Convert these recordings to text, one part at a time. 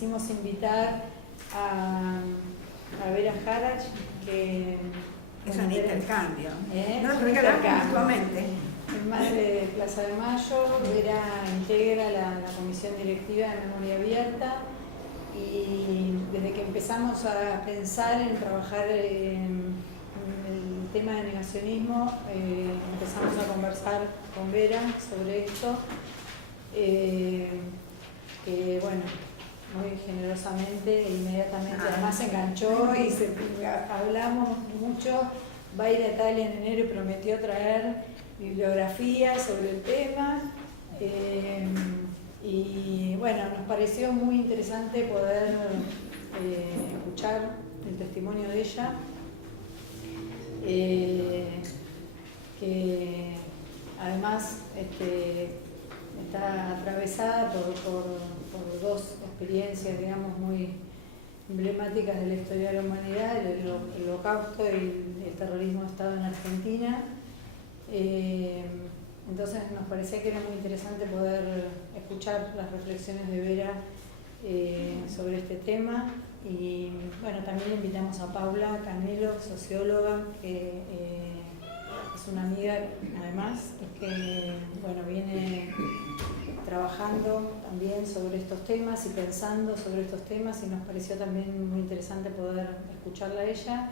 quisimos invitar a Vera Jarach, que es un intercambio. Nos regalamos mutuamente. En más de Plaza de Mayo, Vera integra la comisión directiva de Memoria Abierta, y desde que empezamos a pensar en trabajar en el tema de negacionismo, empezamos a conversar con Vera sobre esto, que bueno, muy generosamente e inmediatamente además se enganchó y hablamos mucho. Va a ir a Italia en enero y prometió traer bibliografía sobre el tema, y bueno, nos pareció muy interesante poder escuchar el testimonio de ella, que además está atravesada por dos experiencias, digamos, muy emblemáticas de la historia de la humanidad: el Holocausto y el terrorismo de Estado en Argentina. Entonces nos parecía que era muy interesante poder escuchar las reflexiones de Vera sobre este tema. Y bueno, también invitamos a Paula Canelo, socióloga, que es una amiga además, que bueno, viene trabajando también sobre estos temas y pensando sobre estos temas, y nos pareció también muy interesante poder escucharla a ella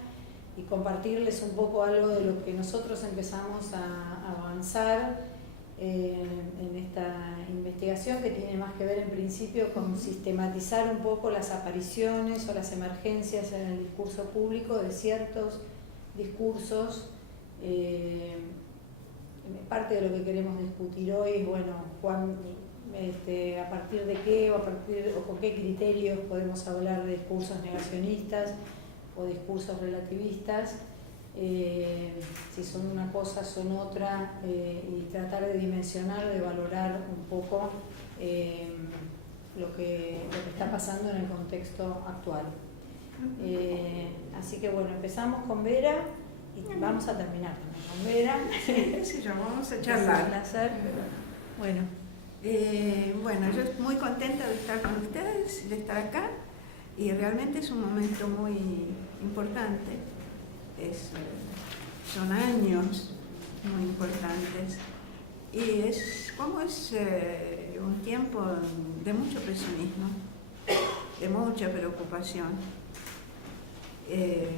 y compartirles un poco algo de lo que nosotros empezamos a avanzar en esta investigación, que tiene más que ver en principio con sistematizar un poco las apariciones o las emergencias en el discurso público de ciertos discursos. Parte de lo que queremos discutir hoy es, bueno, a partir de qué o con qué criterios podemos hablar de discursos negacionistas o discursos relativistas, si son una cosa, son otra, y tratar de dimensionar, de valorar un poco lo que está pasando en el contexto actual. Así que bueno, empezamos con Vera y vamos a terminar con Vera. Sí, vamos a charlar. Es un placer, pero bueno. Bueno, yo estoy muy contenta de estar con ustedes, de estar acá, y realmente es un momento muy importante. Son años muy importantes, y es un tiempo de mucho pesimismo, de mucha preocupación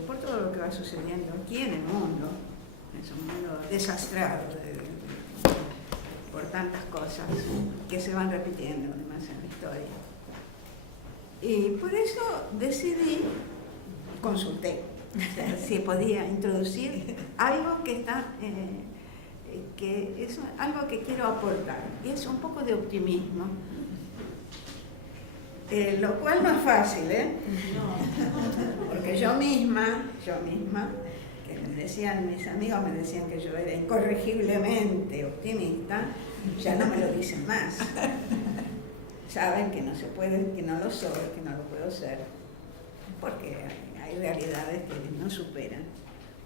por todo lo que va sucediendo aquí en el mundo. Es un mundo desastrado por tantas cosas que se van repitiendo además en la historia. Y por eso decidí, consulté, si podía introducir algo que es algo que quiero aportar, y es un poco de optimismo, lo cual no es fácil, porque yo misma, que mis amigos me decían que yo era incorregiblemente optimista, ya no me lo dicen más. Saben que no se puede, que no lo soy, que no lo puedo ser, porque hay realidades que no superan.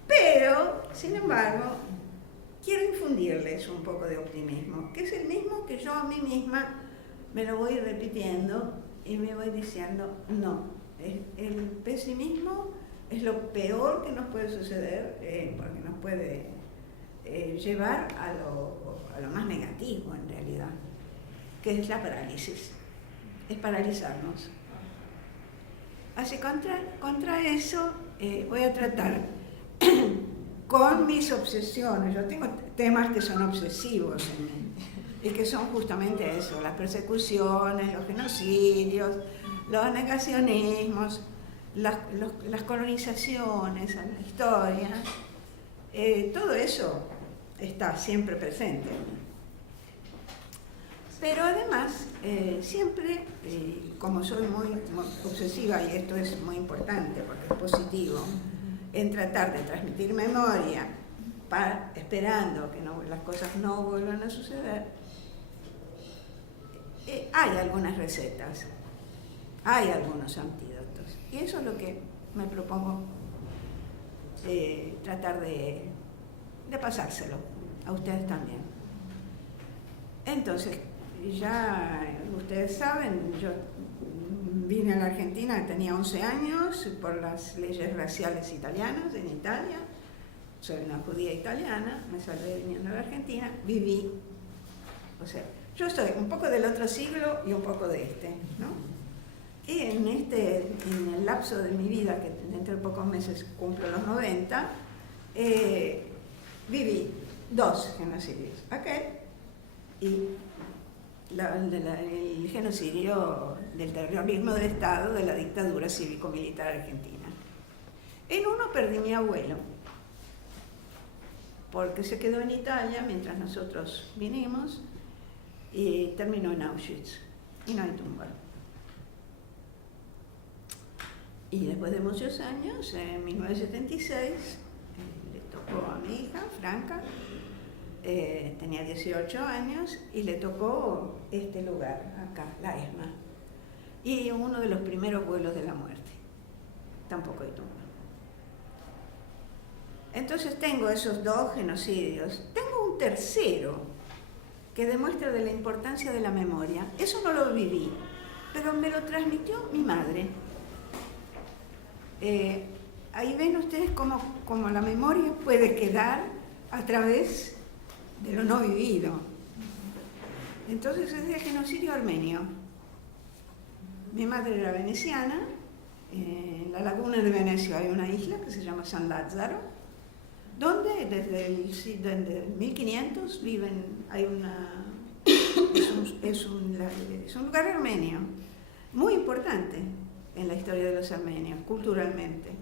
Pero, sin embargo, quiero infundirles un poco de optimismo, que es el mismo que yo a mí misma me lo voy repitiendo y me voy diciendo, no, el pesimismo es lo peor que nos puede suceder, porque nos puede llevar a lo más negativo en realidad, que es la parálisis, es paralizarnos. Así contra eso voy a tratar con mis obsesiones. Yo tengo temas que son obsesivos en mí, y que son justamente eso: las persecuciones, los genocidios, los negacionismos, las colonizaciones en la historia. Todo eso está siempre presente. Pero además, siempre, como soy muy obsesiva, y esto es muy importante porque es positivo, en tratar de transmitir memoria, esperando que las cosas no vuelvan a suceder, hay algunas recetas, hay algunos antídotos. Y eso es lo que me propongo tratar de pasárselo a ustedes también. Entonces, ya ustedes saben, yo vine a la Argentina, tenía 11 años, por las leyes raciales italianas en Italia. Soy una judía italiana, me salvé viniendo a la Argentina, viví. O sea, yo soy un poco del otro siglo y un poco de este, ¿no? Y en el lapso de mi vida, que dentro de pocos meses cumplo los 90, viví 2 genocidios. Aquel y el genocidio del terrorismo de Estado de la dictadura cívico-militar argentina. En uno perdí a mi abuelo, porque se quedó en Italia mientras nosotros vinimos y terminó en Auschwitz, y no hay tumba. Y después de muchos años, en 1976, le tocó a mi hija, Franca, tenía 18 años, y le tocó este lugar, acá, la ESMA. Y uno de los primeros vuelos de la muerte. Tampoco hay tumba. Entonces tengo esos 2 genocidios. Tengo un tercero que demuestra de la importancia de la memoria. Eso no lo viví, pero me lo transmitió mi madre. Ahí ven ustedes cómo la memoria puede quedar a través de lo no vivido. Entonces es el genocidio armenio. Mi madre era veneciana. En la laguna de Venecia hay una isla que se llama San Lázaro, donde desde el 1500 viven, es un lugar armenio, muy importante en la historia de los armenios, culturalmente,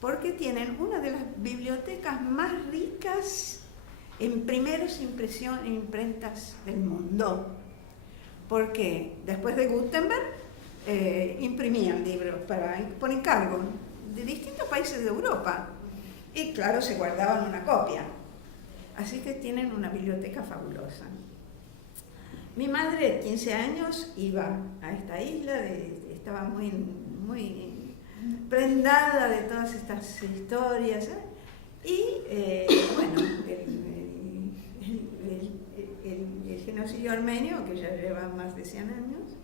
porque tienen una de las bibliotecas más ricas en primeras imprentas del mundo, porque después de Gutenberg imprimían libros por encargo de distintos países de Europa. Y claro, se guardaban una copia. Así que tienen una biblioteca fabulosa. Mi madre, de 15 años, iba a esta isla, estaba muy, muy prendada de todas estas historias. Y bueno, el genocidio armenio, que ya lleva más de 100 años,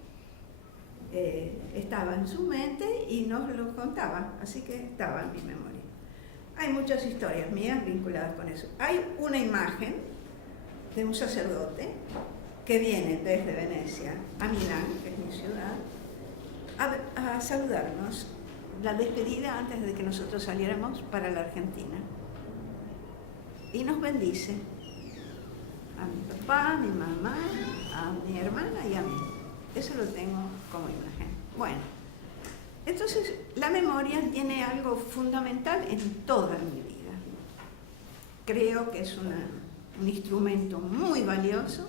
estaba en su mente y nos lo contaba. Así que estaba en mi memoria. Hay muchas historias mías vinculadas con eso. Hay una imagen de un sacerdote que viene desde Venecia a Milán, que es mi ciudad, a saludarnos, la despedida antes de que nosotros saliéramos para la Argentina. Y nos bendice a mi papá, a mi mamá, a mi hermana y a mí. Eso lo tengo como imagen. Bueno. Entonces, la memoria tiene algo fundamental en toda mi vida. Creo que es un instrumento muy valioso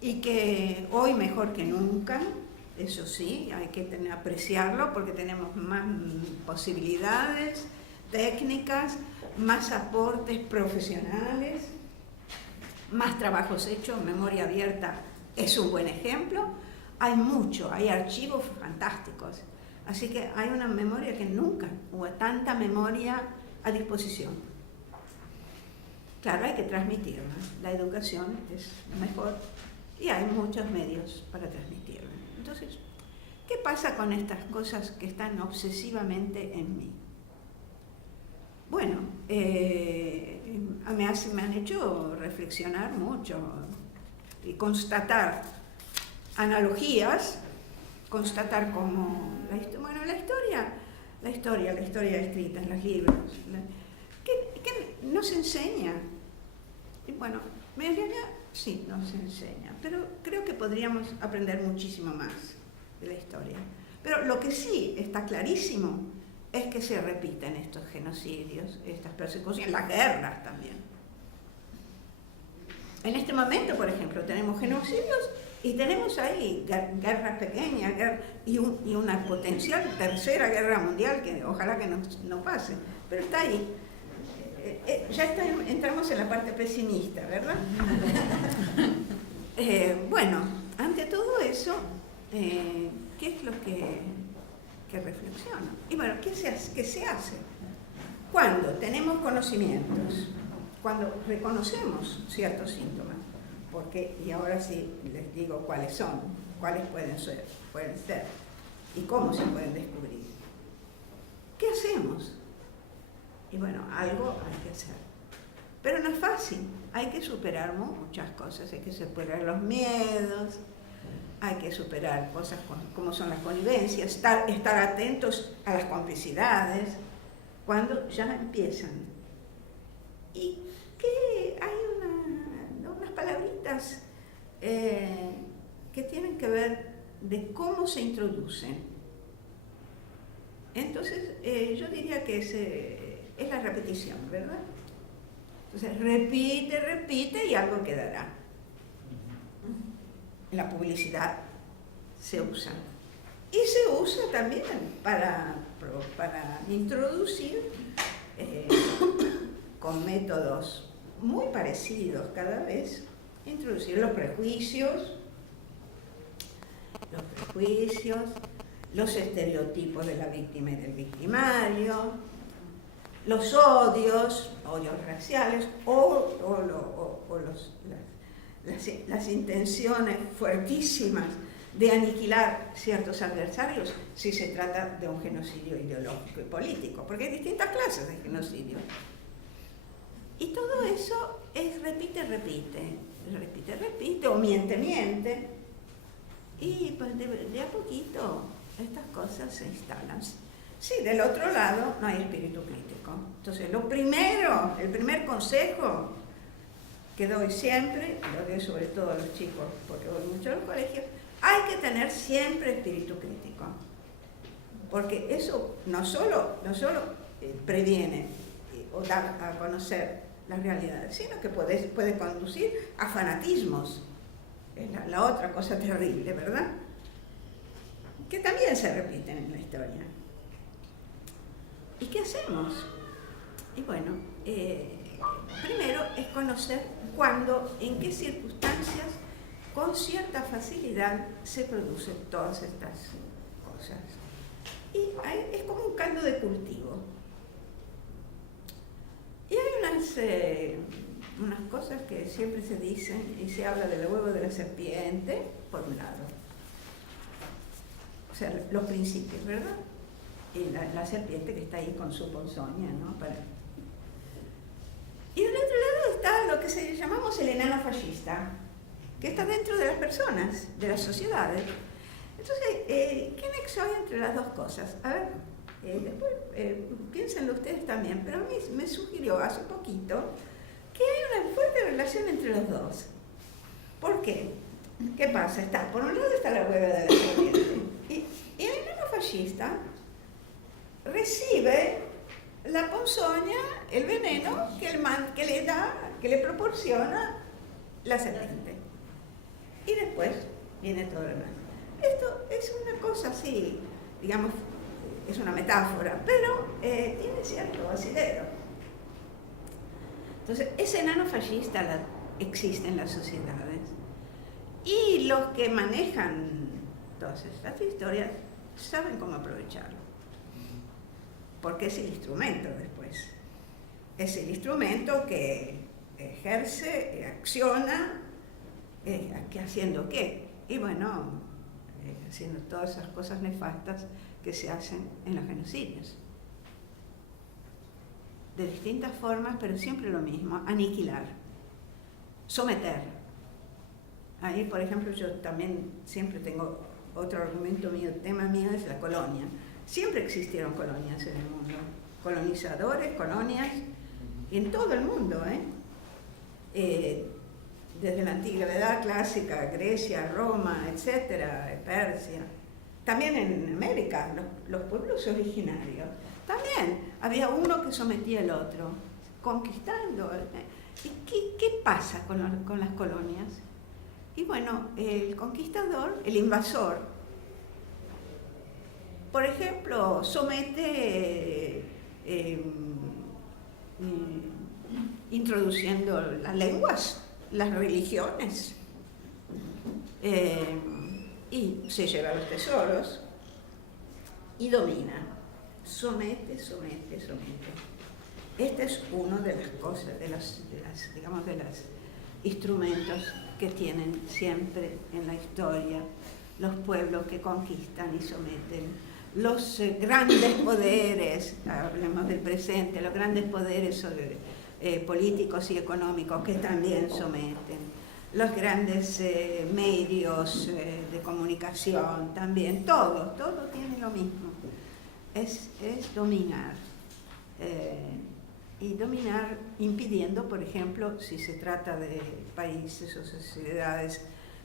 y que hoy mejor que nunca, eso sí, hay que apreciarlo porque tenemos más posibilidades técnicas, más aportes profesionales, más trabajos hechos. Memoria abierta es un buen ejemplo. Hay mucho, hay archivos fantásticos. Así que hay una memoria que nunca hubo tanta memoria a disposición. Claro, hay que transmitirla. La educación es mejor y hay muchos medios para transmitirla. Entonces, ¿qué pasa con estas cosas que están obsesivamente en mí? Bueno, me han hecho reflexionar mucho y constatar analogías, constatar cómo la historia escrita en los libros, que nos enseña. Y bueno, en realidad sí nos enseña, pero creo que podríamos aprender muchísimo más de la historia. Pero lo que sí está clarísimo es que se repiten estos genocidios, estas persecuciones, las guerras también. En este momento, por ejemplo, tenemos genocidios y tenemos ahí guerras pequeñas y una potencial tercera guerra mundial que ojalá que no pase, pero está ahí. Entramos en la parte pesimista, ¿verdad? Bueno, ante todo eso, ¿qué es lo que reflexiono? Y bueno, ¿qué se hace? Cuando tenemos conocimientos, cuando reconocemos ciertos síntomas, porque, y ahora sí les digo cuáles son, cuáles pueden ser, ¿Y cómo se pueden descubrir? ¿Qué hacemos? Y bueno, algo hay que hacer. Pero no es fácil, hay que superar muchas cosas, hay que superar los miedos, hay que superar cosas como son las convivencias, estar atentos a las complicidades, cuando ya empiezan. Y que hay unas palabritas que tienen que ver de cómo se introducen. Entonces, yo diría que es la repetición, ¿verdad? Entonces, repite y algo quedará. En la publicidad se usa. Y se usa también para introducir con métodos muy parecidos cada vez, introducir los prejuicios, los estereotipos de la víctima y del victimario, los odios raciales las intenciones fuertísimas de aniquilar ciertos adversarios si se trata de un genocidio ideológico y político, porque hay distintas clases de genocidio. Y todo eso es repite o miente, y pues de a poquito estas cosas se instalan. Sí, del otro lado no hay espíritu crítico. Entonces, el primer consejo que doy siempre, lo doy sobre todo a los chicos, porque voy mucho a los colegios, hay que tener siempre espíritu crítico. Porque eso no solo previene o da a conocer las realidades, sino que puede conducir a fanatismos. Es la otra cosa terrible, ¿verdad? Que también se repiten en la historia. ¿Y qué hacemos? Y bueno, primero es conocer cuándo, en qué circunstancias, con cierta facilidad se producen todas estas cosas. Y es como un caldo de cultivo. Y hay unas cosas que siempre se dicen, y se habla del huevo de la serpiente, por un lado. O sea, los principios, ¿verdad? Y la serpiente que está ahí con su ponzoña, ¿no? Y del otro lado está lo que llamamos el enano fascista, que está dentro de las personas, de las sociedades. Entonces, ¿qué nexo hay entre las dos cosas? A ver, después piénsenlo ustedes también, pero a mí me sugirió hace poquito que hay una fuerte relación entre los dos. ¿Por qué? ¿Qué pasa? Por un lado está la hueva de la serpiente, y el enano fascista recibe la ponzoña, el veneno que le proporciona la serpiente. Y después viene todo lo demás. Esto es una cosa así, digamos, es una metáfora, pero tiene cierto asidero. Entonces, ese enano fascista existe en las sociedades. Y los que manejan todas estas historias saben cómo aprovecharlo. Porque es el instrumento después. Es el instrumento que ejerce, acciona, ¿qué haciendo qué? Y bueno, haciendo todas esas cosas nefastas que se hacen en los genocidios. De distintas formas, pero siempre lo mismo, aniquilar, someter. Ahí, por ejemplo, yo también siempre tengo otro argumento mío, tema mío es la colonia. Siempre existieron colonias en el mundo, colonizadores, colonias, en todo el mundo, desde la antigüedad clásica, Grecia, Roma, etcétera, Persia. También en América, los pueblos originarios, también había uno que sometía al otro, conquistando. ¿Y qué pasa con las colonias? Y bueno, el conquistador, el invasor, por ejemplo, somete introduciendo las lenguas, las religiones, y se lleva los tesoros y domina, somete. Este es uno de las cosas, de los instrumentos que tienen siempre en la historia los pueblos que conquistan y someten, los grandes poderes, hablemos del presente, los grandes poderes políticos y económicos que también someten, los grandes medios de comunicación también, todo tiene lo mismo, es dominar. Y dominar impidiendo, por ejemplo, si se trata de países o sociedades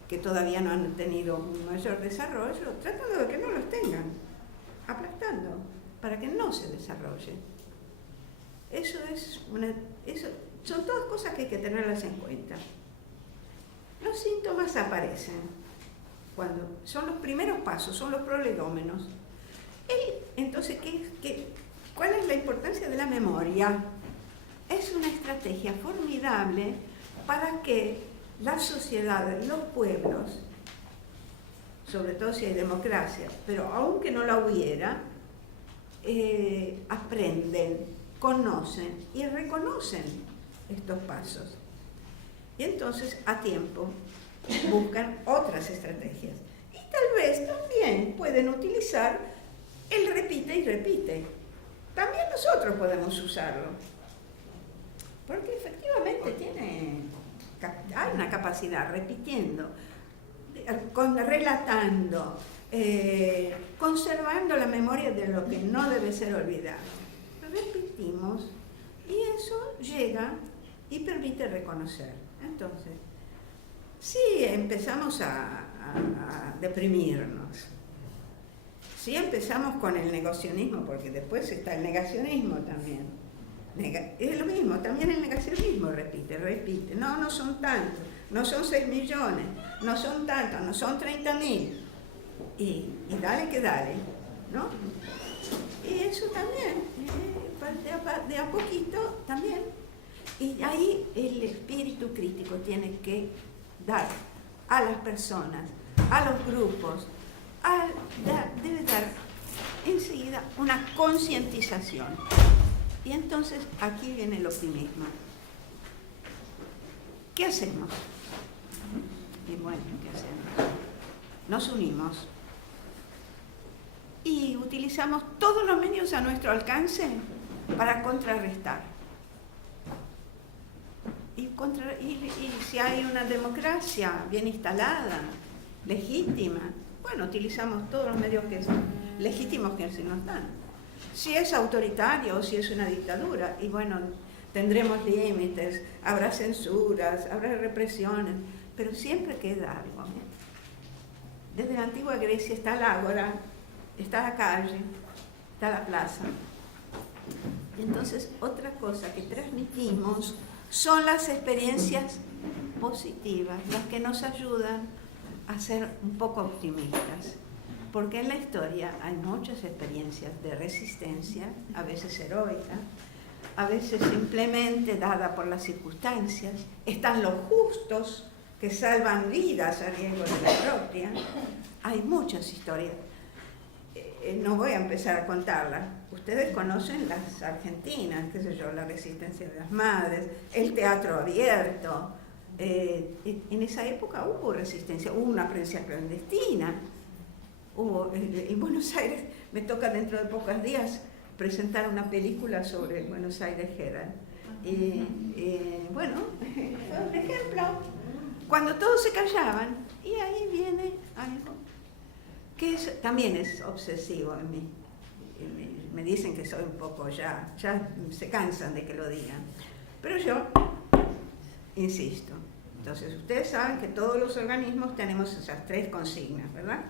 que todavía no han tenido un mayor desarrollo, tratando de que no los tengan, aplastando, para que no se desarrolle. Eso son todas cosas que hay que tenerlas en cuenta. Los síntomas aparecen cuando son los primeros pasos, son los prolegómenos. Entonces, ¿cuál es la importancia de la memoria? Es una estrategia formidable para que las sociedades, los pueblos, sobre todo si hay democracia, pero aunque no la hubiera, aprenden, conocen y reconocen estos pasos. Y entonces, a tiempo, buscan otras estrategias. Y tal vez también pueden utilizar el repite y repite. También nosotros podemos usarlo. Porque efectivamente hay una capacidad, repitiendo, relatando, conservando la memoria de lo que no debe ser olvidado. Repetimos y eso llega y permite reconocer. Entonces, si empezamos a deprimirnos, si empezamos con el negacionismo, porque después está el negacionismo también, es lo mismo, también el negacionismo repite, no son tantos, no son 6 millones, no son tantos, no son 30.000, y dale que dale, ¿no? Y eso también, de a poquito también, y ahí el espíritu crítico tiene que dar a las personas, a los grupos, debe dar enseguida una concientización. Y entonces aquí viene el optimismo. ¿Qué hacemos? Y bueno, ¿qué hacemos? Nos unimos y utilizamos todos los medios a nuestro alcance para contrarrestar. Y si hay una democracia bien instalada, legítima, bueno, utilizamos todos los medios legítimos que se nos dan. Si es autoritario o si es una dictadura, y bueno, tendremos límites, habrá censuras, habrá represiones, pero siempre queda algo. Desde la antigua Grecia está el ágora, está la calle, está la plaza. Entonces, otra cosa que transmitimos son las experiencias positivas, las que nos ayudan a ser un poco optimistas. Porque en la historia hay muchas experiencias de resistencia, a veces heroica, a veces simplemente dada por las circunstancias. Están los justos que salvan vidas a riesgo de la propia. Hay muchas historias. No voy a empezar a contarlas. Ustedes conocen las argentinas, qué sé yo, la resistencia de las madres, el teatro abierto. En esa época hubo resistencia, hubo una prensa clandestina. En Buenos Aires, me toca dentro de pocos días presentar una película sobre el Buenos Aires Herald. Bueno, fue un ejemplo. Cuando todos se callaban, y ahí viene algo que también es obsesivo en mí. Me dicen que soy un poco ya se cansan de que lo digan. Pero yo insisto. Entonces, ustedes saben que todos los organismos tenemos esas 3 consignas, ¿verdad?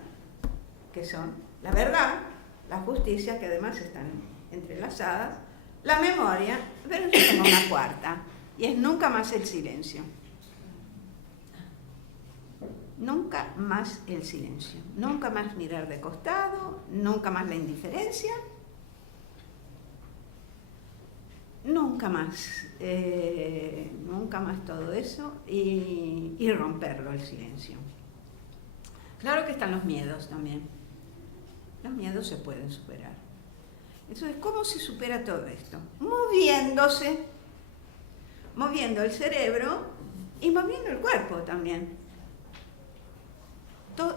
Que son la verdad, la justicia, que además están entrelazadas, la memoria, pero yo tengo una 4ª, y es nunca más el silencio. Nunca más el silencio, nunca más mirar de costado, nunca más la indiferencia, nunca más todo eso, y romperlo el silencio. Claro que están los miedos también. Los miedos se pueden superar. Entonces, ¿cómo se supera todo esto? Moviendo el cerebro y moviendo el cuerpo también.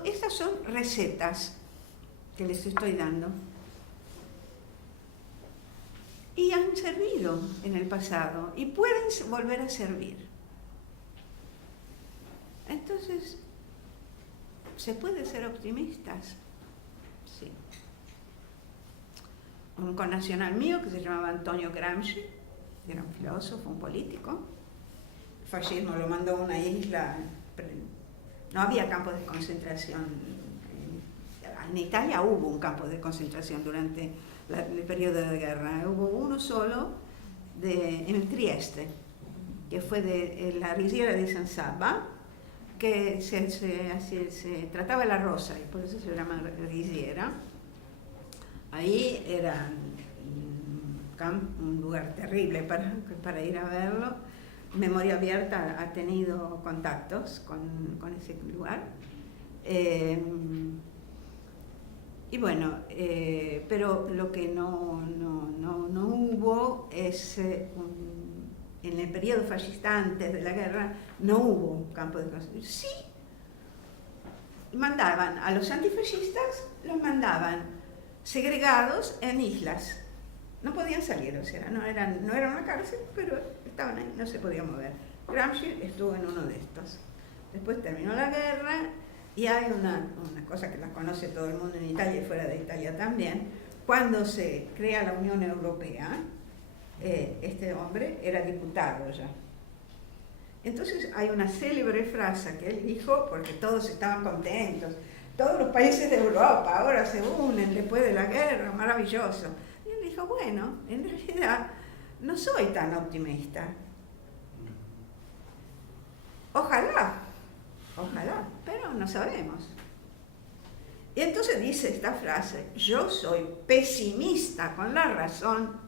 Estas son recetas que les estoy dando. Y han servido en el pasado y pueden volver a servir. Entonces, ¿se puede ser optimistas? Sí. Un connacional mío que se llamaba Antonio Gramsci, era un filósofo, un político. El fascismo lo mandó a una isla, no había campos de concentración. En Italia hubo un campo de concentración durante el periodo de guerra. Hubo uno solo en Trieste, que fue de la Risiera de San Saba, que se trataba de la rosa, y por eso se llama Risiera. Ahí era un lugar terrible para ir a verlo. Memoria Abierta ha tenido contactos con ese lugar. Y bueno, pero lo que no hubo es, en el periodo fascista antes de la guerra, no hubo un campo de concentración. Sí, mandaban a los antifascistas, los mandaban segregados en islas. No podían salir, o sea, no era una cárcel, pero estaban ahí, no se podían mover. Gramsci estuvo en uno de estos. Después terminó la guerra. Y hay una cosa que la conoce todo el mundo en Italia y fuera de Italia también. Cuando se crea la Unión Europea, este hombre era diputado ya. Entonces hay una célebre frase que él dijo, porque todos estaban contentos. Todos los países de Europa ahora se unen después de la guerra, maravilloso. Y él dijo, bueno, en realidad no soy tan optimista. Ojalá, pero no sabemos. Y entonces dice esta frase: yo soy pesimista con la razón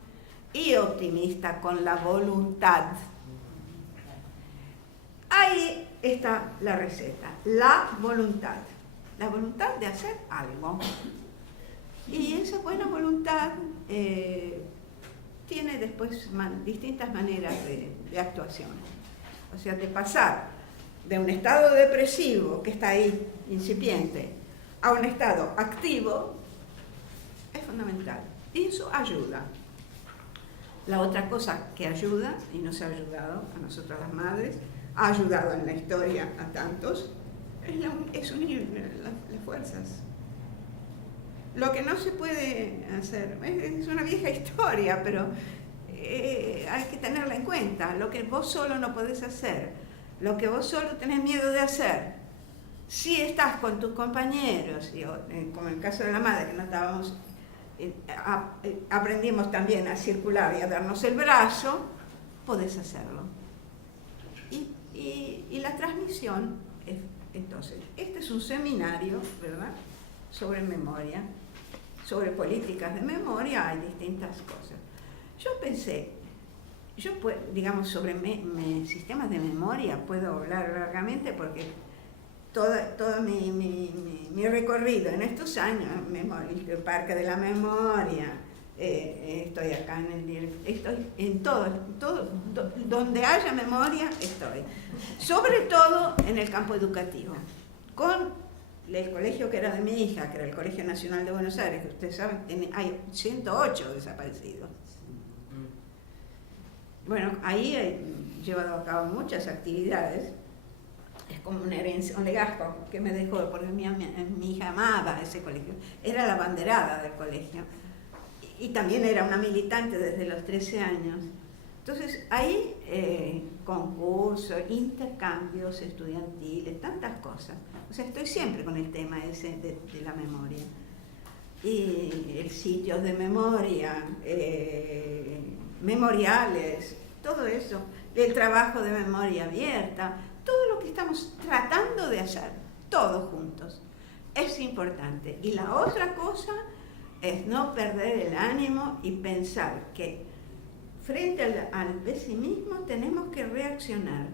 y optimista con la voluntad. Ahí está la receta, la voluntad de hacer algo. Y esa buena voluntad tiene después distintas maneras de actuación. O sea, de pasar de un estado depresivo que está ahí, incipiente, a un estado activo, es fundamental. Y eso ayuda. La otra cosa que ayuda, y nos ha ayudado a nosotras las madres, ha ayudado en la historia a tantos, es unir las fuerzas. Lo que no se puede hacer, es una vieja historia, pero hay que tenerla en cuenta. Lo que vos solo no podés hacer, lo que vos solo tenés miedo de hacer, si estás con tus compañeros, como en el caso de la madre, que no estábamos, aprendimos también a circular y a darnos el brazo, podés hacerlo. Y la transmisión, entonces, este es un seminario, ¿verdad?, sobre memoria, sobre políticas de memoria, hay distintas cosas. Yo pensé, digamos, sobre sistemas de memoria puedo hablar largamente porque todo mi recorrido en estos años, el Parque de la Memoria, estoy acá estoy en todo, donde haya memoria estoy. Sobre todo en el campo educativo, con el colegio que era de mi hija, que era el Colegio Nacional de Buenos Aires, que ustedes saben, hay 108 desaparecidos. Bueno, ahí he llevado a cabo muchas actividades. Es como una herencia, un legajo que me dejó, porque mi hija amaba ese colegio. Era la abanderada del colegio. Y también era una militante desde los 13 años. Entonces, ahí concursos, intercambios estudiantiles, tantas cosas. O sea, estoy siempre con el tema ese de la memoria. Y sitios de memoria, memoriales, todo eso, el trabajo de memoria abierta, todo lo que estamos tratando de hacer, todos juntos, es importante. Y la otra cosa es no perder el ánimo y pensar que frente al pesimismo tenemos que reaccionar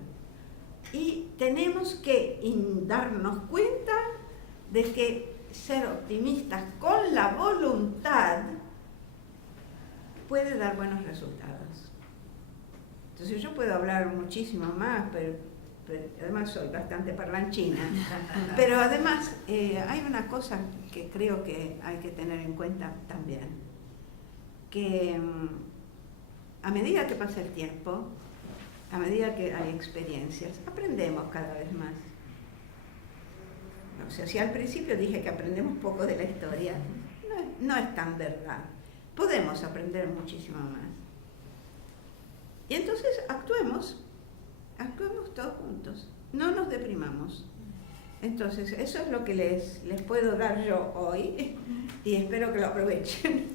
y tenemos que darnos cuenta de que ser optimistas con la voluntad puede dar buenos resultados. Entonces yo puedo hablar muchísimo más, pero además soy bastante parlanchina, pero además hay una cosa que creo que hay que tener en cuenta también, que a medida que pasa el tiempo, a medida que hay experiencias, aprendemos cada vez más. O sea, si al principio dije que aprendemos poco de la historia, no es tan verdad. Podemos aprender muchísimo más. Y entonces actuemos todos juntos, no nos deprimamos. Entonces, eso es lo que les puedo dar yo hoy y espero que lo aprovechen.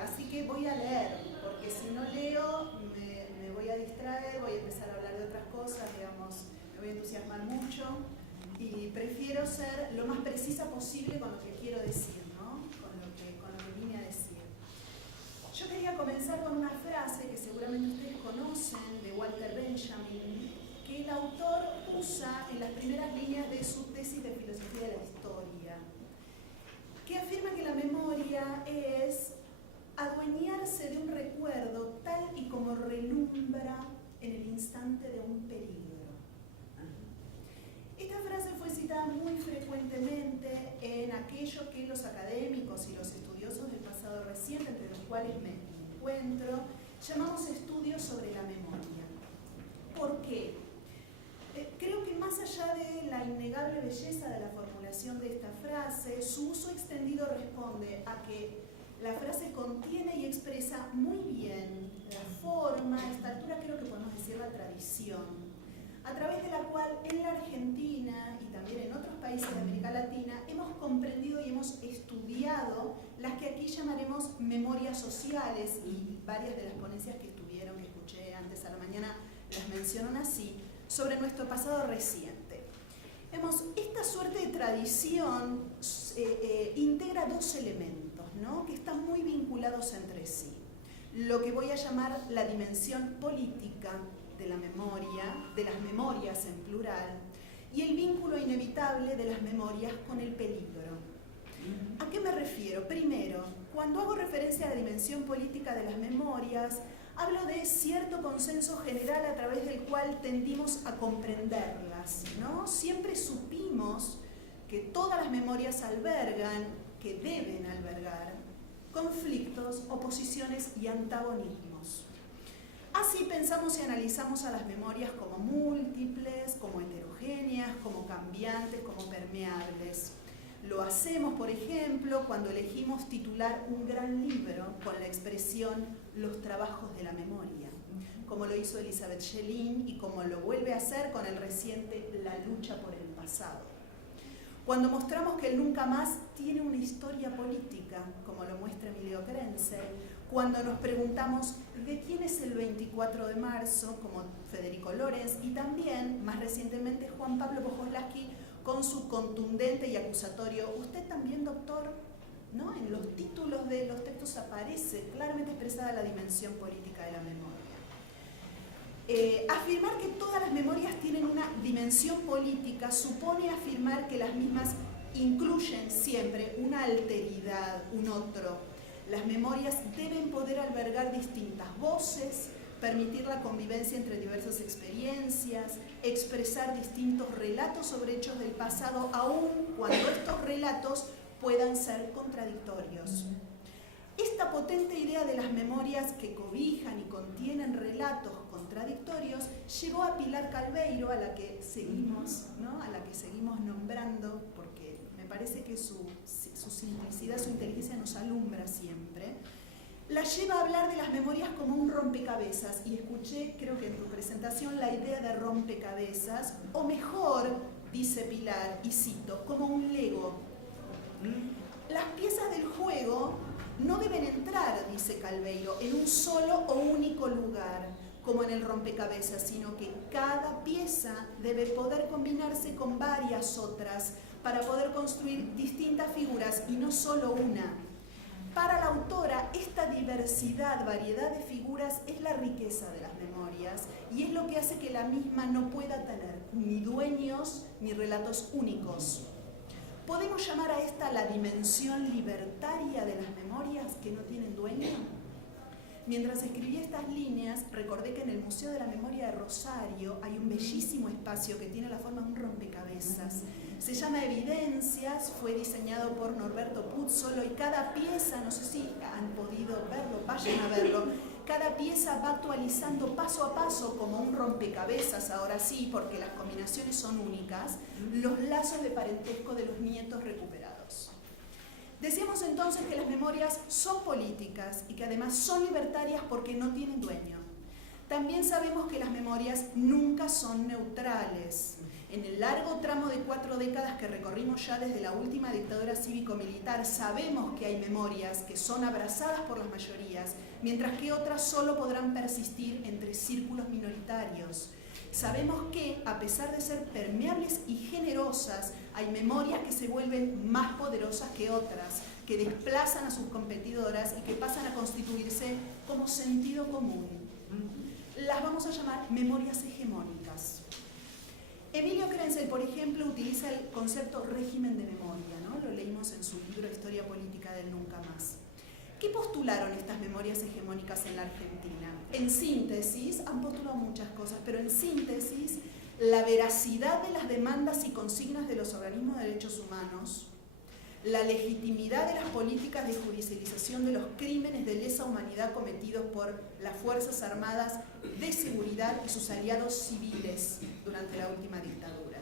Así que voy a leer, porque si no leo me voy a distraer, voy a empezar a hablar de otras cosas, digamos, me voy a entusiasmar mucho y prefiero ser lo más precisa posible con lo que quiero decir, ¿no? Con lo que vine a decir. Yo quería comenzar con una frase que seguramente ustedes conocen de Walter Benjamin, que el autor usa en las primeras líneas de su tesis de filosofía de la historia, que afirma que la memoria es adueñarse de un recuerdo tal y como relumbra en el instante de un peligro. Esta frase fue citada muy frecuentemente en aquello que los académicos y los estudiosos del pasado reciente, entre los cuales me encuentro, llamamos estudios sobre la memoria. ¿Por qué? Creo que más allá de la innegable belleza de la formulación de esta frase, su uso extendido responde a que la frase contiene y expresa muy bien la forma, a esta altura creo que podemos decir la tradición, a través de la cual en la Argentina y también en otros países de América Latina hemos comprendido y hemos estudiado las que aquí llamaremos memorias sociales, y varias de las ponencias que estuvieron, que escuché antes a la mañana, las mencionan así, sobre nuestro pasado reciente. Esta suerte de tradición integra dos elementos, ¿no?, que están muy vinculados entre sí. Lo que voy a llamar la dimensión política de la memoria, de las memorias en plural, y el vínculo inevitable de las memorias con el peligro. ¿A qué me refiero? Primero, cuando hago referencia a la dimensión política de las memorias, hablo de cierto consenso general a través del cual tendimos a comprenderlas, ¿no? Siempre supimos que todas las memorias albergan, que deben albergar, conflictos, oposiciones y antagonismos. Así pensamos y analizamos a las memorias como múltiples, como heterogéneas, como cambiantes, como permeables. Lo hacemos, por ejemplo, cuando elegimos titular un gran libro con la expresión "los trabajos de la memoria", como lo hizo Elizabeth Schelin y como lo vuelve a hacer con el reciente La lucha por el pasado. Cuando mostramos que el nunca más tiene una historia política, como lo muestra Emilio Krenzel, cuando nos preguntamos de quién es el 24 de marzo, como Federico Lorenz, y también, más recientemente, Juan Pablo Bojoslawski, con su contundente y acusatorio "¿Usted también, doctor?", ¿no? En los títulos de los textos aparece claramente expresada la dimensión política de la memoria. Afirmar que todas las memorias tienen una dimensión política supone afirmar que las mismas incluyen siempre una alteridad, un otro. Las memorias deben poder albergar distintas voces, permitir la convivencia entre diversas experiencias, expresar distintos relatos sobre hechos del pasado, aun cuando estos relatos puedan ser contradictorios. Esta potente idea de las memorias que cobijan y contienen relatos contradictorios llevó a Pilar Calveiro, a la que seguimos, ¿no?, a la que seguimos nombrando, porque me parece que su simplicidad, su inteligencia nos alumbra siempre, la lleva a hablar de las memorias como un rompecabezas, y escuché, creo que en tu presentación, la idea de rompecabezas, o mejor, dice Pilar, y cito, como un Lego. Las piezas del juego no deben entrar, dice Calveiro, en un solo o único lugar, como en el rompecabezas, sino que cada pieza debe poder combinarse con varias otras para poder construir distintas figuras y no solo una. Para la autora, esta diversidad, variedad de figuras es la riqueza de las memorias y es lo que hace que la misma no pueda tener ni dueños ni relatos únicos. ¿Podemos llamar a esta la dimensión libertaria de las memorias que no tienen dueño? Mientras escribí estas líneas, recordé que en el Museo de la Memoria de Rosario hay un bellísimo espacio que tiene la forma de un rompecabezas. Se llama Evidencias, fue diseñado por Norberto Puzzolo y cada pieza, no sé si han podido verlo, vayan a verlo, cada pieza va actualizando paso a paso como un rompecabezas, ahora sí, porque las combinaciones son únicas, los lazos de parentesco de los nietos recuperados. Decíamos entonces que las memorias son políticas y que además son libertarias porque no tienen dueño. También sabemos que las memorias nunca son neutrales. En el largo tramo de 4 décadas que recorrimos ya desde la última dictadura cívico-militar, sabemos que hay memorias que son abrazadas por las mayorías, mientras que otras solo podrán persistir entre círculos minoritarios. Sabemos que, a pesar de ser permeables y generosas, hay memorias que se vuelven más poderosas que otras, que desplazan a sus competidoras y que pasan a constituirse como sentido común. Las vamos a llamar memorias hegemónicas. Emilio Krenzel, por ejemplo, utiliza el concepto régimen de memoria, ¿no? Lo leímos en su libro Historia Política del Nunca Más. ¿Qué postularon estas memorias hegemónicas en la Argentina? En síntesis, han postulado muchas cosas, pero en síntesis, la veracidad de las demandas y consignas de los organismos de derechos humanos, la legitimidad de las políticas de judicialización de los crímenes de lesa humanidad cometidos por las Fuerzas Armadas de Seguridad y sus aliados civiles durante la última dictadura.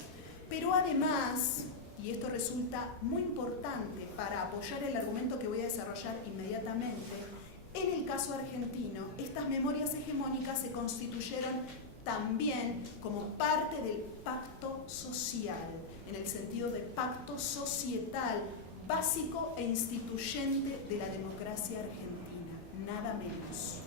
Pero además, y esto resulta muy importante para apoyar el argumento que voy a desarrollar inmediatamente, en el caso argentino, estas memorias hegemónicas se constituyeron también como parte del pacto social, en el sentido de pacto societal, básico e instituyente de la democracia argentina, nada menos.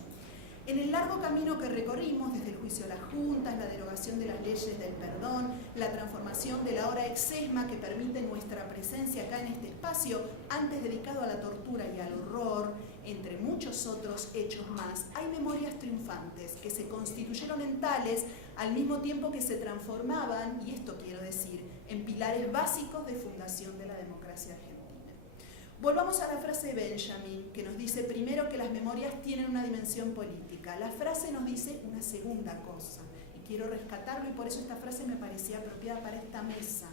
En el largo camino que recorrimos, desde el juicio a las juntas, la derogación de las leyes del perdón, la transformación de la hora exesma que permite nuestra presencia acá en este espacio, antes dedicado a la tortura y al horror, entre muchos otros hechos más, hay memorias triunfantes que se constituyeron en tales al mismo tiempo que se transformaban, y esto quiero decir, en pilares básicos de fundación de la democracia argentina. Volvamos a la frase de Benjamin, que nos dice primero que las memorias tienen una dimensión política. La frase nos dice una segunda cosa, y quiero rescatarlo, y por eso esta frase me parecía apropiada para esta mesa.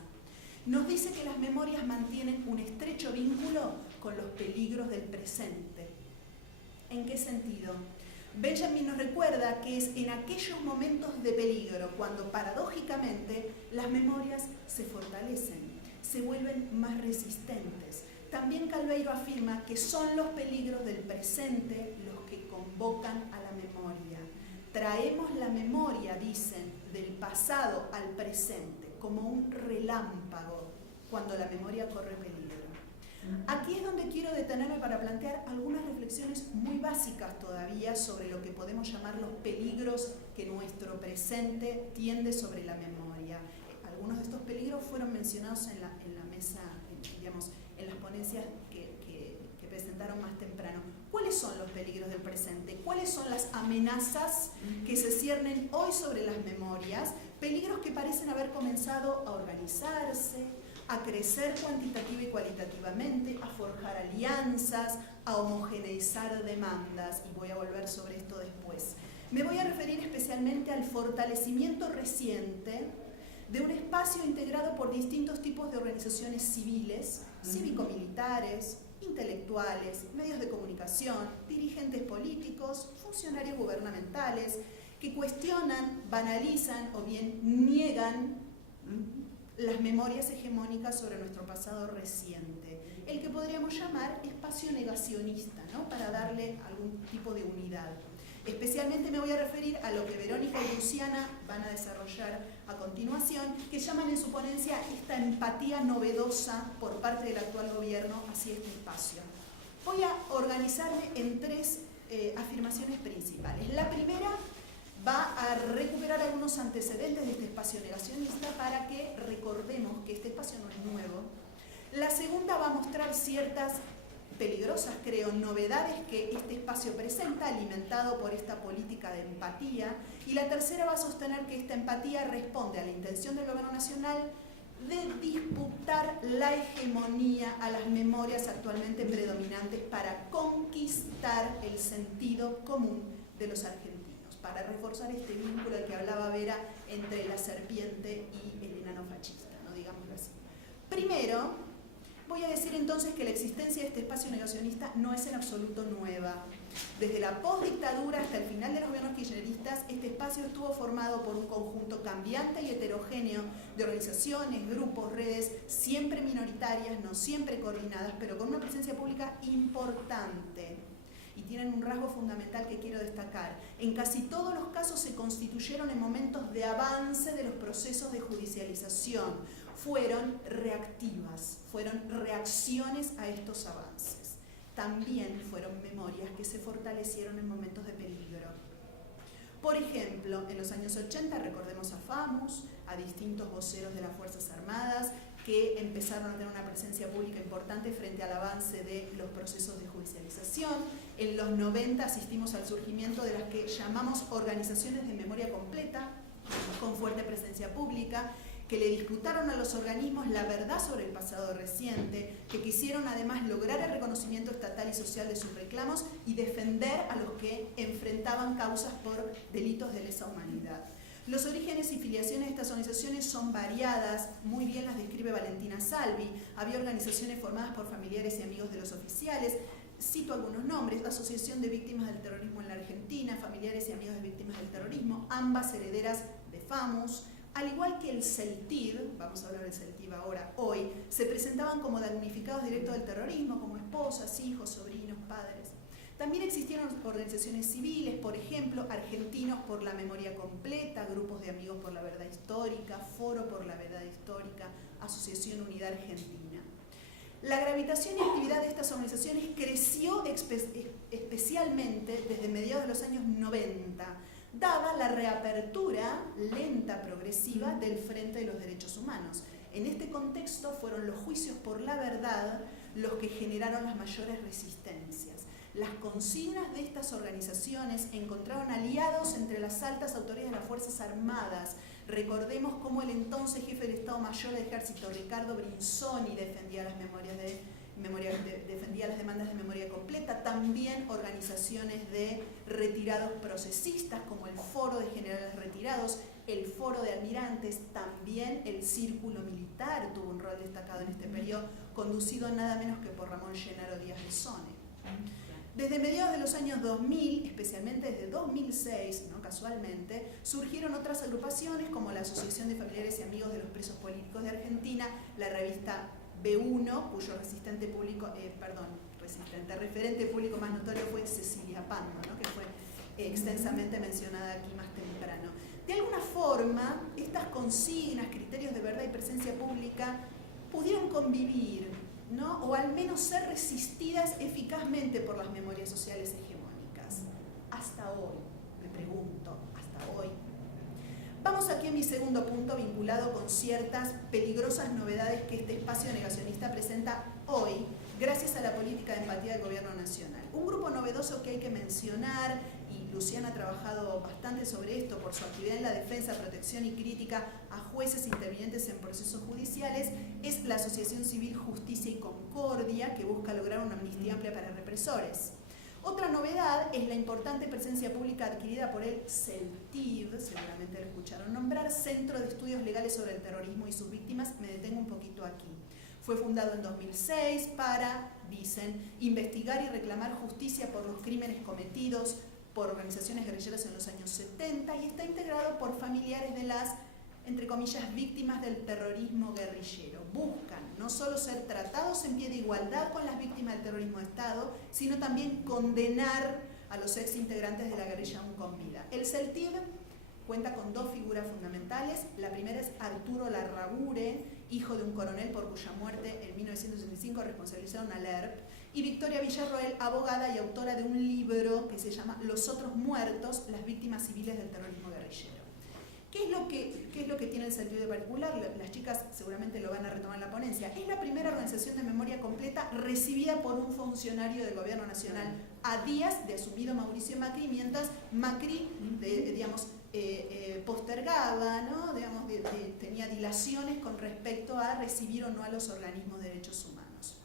Nos dice que las memorias mantienen un estrecho vínculo con los peligros del presente. ¿En qué sentido? Benjamin nos recuerda que es en aquellos momentos de peligro cuando paradójicamente las memorias se fortalecen, se vuelven más resistentes. También Calveiro afirma que son los peligros del presente los que convocan a la memoria. Traemos la memoria, dicen, del pasado al presente, como un relámpago cuando la memoria corre peligro. Aquí es donde quiero detenerme para plantear algunas reflexiones muy básicas todavía sobre lo que podemos llamar los peligros que nuestro presente tiende sobre la memoria. Algunos de estos peligros fueron mencionados en la mesa, digamos, en las ponencias que presentaron más temprano. ¿Cuáles son los peligros del presente? ¿Cuáles son las amenazas que se ciernen hoy sobre las memorias? Peligros que parecen haber comenzado a organizarse, a crecer cuantitativa y cualitativamente, a forjar alianzas, a homogeneizar demandas, y voy a volver sobre esto después. Me voy a referir especialmente al fortalecimiento reciente de un espacio integrado por distintos tipos de organizaciones civiles, cívico-militares, intelectuales, medios de comunicación, dirigentes políticos, funcionarios gubernamentales, que cuestionan, banalizan o bien niegan las memorias hegemónicas sobre nuestro pasado reciente, el que podríamos llamar espacio negacionista. negacionista, ¿no? Para darle algún tipo de unidad. Especialmente me voy a referir a lo que Verónica y Luciana van a desarrollar a continuación, que llaman en su ponencia esta empatía novedosa por parte del actual gobierno hacia este espacio. Voy a organizarme en tres afirmaciones principales. La primera va a recuperar algunos antecedentes de este espacio negacionista para que recordemos que este espacio no es nuevo. La segunda va a mostrar ciertas peligrosas, creo, novedades que este espacio presenta, alimentado por esta política de empatía. Y la tercera va a sostener que esta empatía responde a la intención del gobierno nacional de disputar la hegemonía a las memorias actualmente predominantes para conquistar el sentido común de los argentinos, para reforzar este vínculo del que hablaba Vera entre la serpiente y el enano fascista, ¿no? Digámoslo así. Primero, voy a decir entonces que la existencia de este espacio negacionista no es en absoluto nueva. Desde la postdictadura hasta el final de los gobiernos kirchneristas, este espacio estuvo formado por un conjunto cambiante y heterogéneo de organizaciones, grupos, redes, siempre minoritarias, no siempre coordinadas, pero con una presencia pública importante. Y tienen un rasgo fundamental que quiero destacar. En casi todos los casos se constituyeron en momentos de avance de los procesos de judicialización. Fueron reactivas, fueron reacciones a estos avances. También fueron memorias que se fortalecieron en momentos de peligro. Por ejemplo, en los años 80 recordemos a FAMUS, a distintos voceros de las Fuerzas Armadas que empezaron a tener una presencia pública importante frente al avance de los procesos de judicialización. En los 90 asistimos al surgimiento de las que llamamos organizaciones de memoria completa, con fuerte presencia pública, que le disputaron a los organismos la verdad sobre el pasado reciente, que quisieron además lograr el reconocimiento estatal y social de sus reclamos y defender a los que enfrentaban causas por delitos de lesa humanidad. Los orígenes y filiaciones de estas organizaciones son variadas, muy bien las describe Valentina Salvi. Había organizaciones formadas por familiares y amigos de los oficiales. Cito algunos nombres: Asociación de Víctimas del Terrorismo en la Argentina, Familiares y Amigos de Víctimas del Terrorismo, ambas herederas de FAMUS. Al igual que el CELTID, vamos a hablar del CELTID ahora, hoy, se presentaban como damnificados directos del terrorismo, como esposas, hijos, sobrinos, padres. También existieron organizaciones civiles, por ejemplo, Argentinos por la Memoria Completa, Grupos de Amigos por la Verdad Histórica, Foro por la Verdad Histórica, Asociación Unidad Argentina. La gravitación y actividad de estas organizaciones creció especialmente desde mediados de los años 90, dada la reapertura lenta, progresiva del Frente de los Derechos Humanos. En este contexto fueron los juicios por la verdad los que generaron las mayores resistencias. Las consignas de estas organizaciones encontraron aliados entre las altas autoridades de las Fuerzas Armadas. Recordemos cómo el entonces jefe del Estado Mayor del Ejército, Ricardo Brinsoni, defendía las demandas de memoria completa. También organizaciones de retirados procesistas como el Foro de Generales Retirados, el Foro de Almirantes, también el Círculo Militar tuvo un rol destacado en este periodo, conducido nada menos que por Ramón Llenaro Díaz de Sone. Desde mediados de los años 2000, especialmente desde 2006, no casualmente, surgieron otras agrupaciones como la Asociación de Familiares y Amigos de los Presos Políticos de Argentina, la revista B1, cuyo referente público más notorio fue Cecilia Pando, ¿no? Que fue extensamente mencionada aquí más temprano. De alguna forma, estas consignas, criterios de verdad y presencia pública pudieron convivir, ¿no? O al menos ser resistidas eficazmente por las memorias sociales hegemónicas. Hasta hoy, me pregunto, hasta hoy. Vamos aquí a mi segundo punto, vinculado con ciertas peligrosas novedades que este espacio negacionista presenta hoy, gracias a la política de empatía del gobierno nacional. Un grupo novedoso que hay que mencionar, y Luciana ha trabajado bastante sobre esto por su actividad en la defensa, protección y crítica a jueces intervinientes en procesos judiciales, es la Asociación Civil Justicia y Concordia, que busca lograr una amnistía amplia para represores. Otra novedad es la importante presencia pública adquirida por el CELTID, seguramente lo escucharon nombrar, Centro de Estudios Legales sobre el Terrorismo y sus Víctimas. Me detengo un poquito aquí. Fue fundado en 2006 para, dicen, investigar y reclamar justicia por los crímenes cometidos por organizaciones guerrilleras en los años 70 y está integrado por familiares de las entre comillas, víctimas del terrorismo guerrillero. Buscan no solo ser tratados en pie de igualdad con las víctimas del terrorismo de Estado, sino también condenar a los ex integrantes de la guerrilla aún con vida. El CELTIB cuenta con dos figuras fundamentales. La primera es Arturo Larrabure, hijo de un coronel por cuya muerte en 1965 responsabilizaron al ERP, y Victoria Villarroel, abogada y autora de un libro que se llama Los otros muertos, las víctimas civiles del terrorismo guerrillero. ¿Qué es lo que tiene el CELTIB de particular? Las chicas seguramente lo van a retomar en la ponencia. Es la primera organización de memoria completa recibida por un funcionario del gobierno nacional a días de asumido Mauricio Macri, mientras Macri, postergaba, ¿no? Tenía dilaciones con respecto a recibir o no a los organismos de derechos humanos.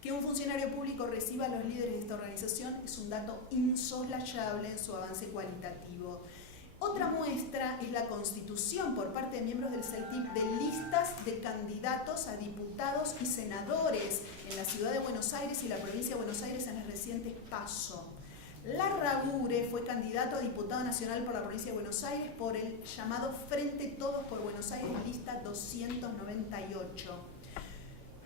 Que un funcionario público reciba a los líderes de esta organización es un dato insoslayable en su avance cualitativo. Otra muestra es la constitución por parte de miembros del CELTIB de listas de candidatos a diputados y senadores en la ciudad de Buenos Aires y la provincia de Buenos Aires en las recientes PASO. Larrabure fue candidato a diputado nacional por la provincia de Buenos Aires por el llamado Frente Todos por Buenos Aires, lista 298.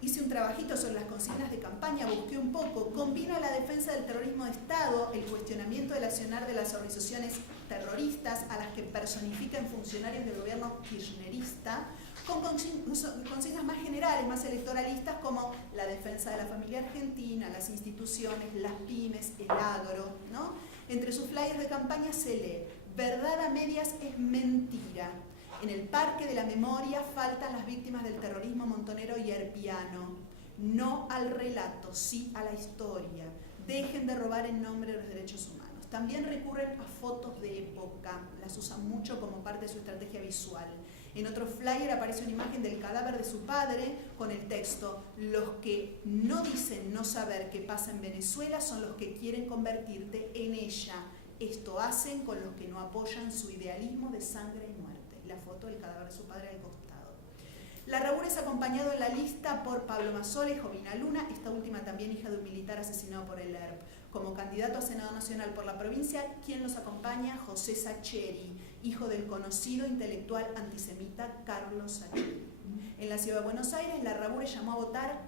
Hice un trabajito sobre las consignas de campaña, busqué un poco, combina la defensa del terrorismo de Estado, el cuestionamiento del accionar de las organizaciones terroristas a las que personifican funcionarios del gobierno kirchnerista, con consignas más generales, más electoralistas, como la defensa de la familia argentina, las instituciones, las pymes, el agro, ¿no? Entre sus flyers de campaña se lee: verdad a medias es mentira. En el Parque de la Memoria faltan las víctimas del terrorismo montonero y erpiano. No al relato, sí a la historia. Dejen de robar en nombre de los derechos humanos. También recurren a fotos de época, las usan mucho como parte de su estrategia visual. En otro flyer aparece una imagen del cadáver de su padre con el texto: los que no dicen no saber qué pasa en Venezuela son los que quieren convertirte en ella. Esto hacen con los que no apoyan su idealismo de sangre y muerte. La foto del cadáver de su padre al costado. Larrabure es acompañado en la lista por Pablo Mazzola y Jovina Luna, esta última también hija de un militar asesinado por el ERP. Como candidato a Senado Nacional por la provincia, ¿quién los acompaña? José Sacheri, hijo del conocido intelectual antisemita Carlos Sacheri. En la ciudad de Buenos Aires, Larrabure llamó a votar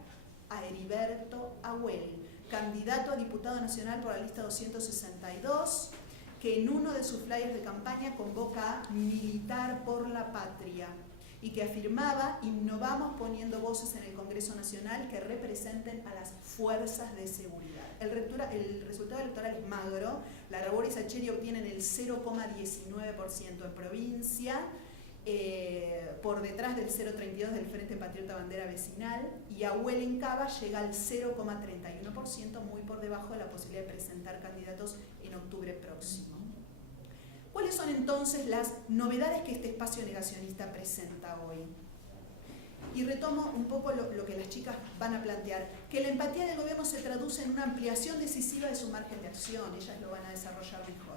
a Heriberto Ahuel, candidato a diputado nacional por la lista 262, que en uno de sus flyers de campaña convoca a Militar por la Patria y que afirmaba: innovamos poniendo voces en el Congreso Nacional que representen a las fuerzas de seguridad. El resultado electoral es magro. Larrabure y Sacheri obtienen el 0,19% en provincia, por detrás del 0,32% del Frente Patriota Bandera Vecinal, y Ahuel en Cava llega al 0,31%, muy por debajo de la posibilidad de presentar candidatos en octubre próximo. ¿Cuáles son entonces las novedades que este espacio negacionista presenta hoy? Y retomo un poco lo que las chicas van a plantear: que la empatía del gobierno se traduce en una ampliación decisiva de su margen de acción, ellas lo van a desarrollar mejor.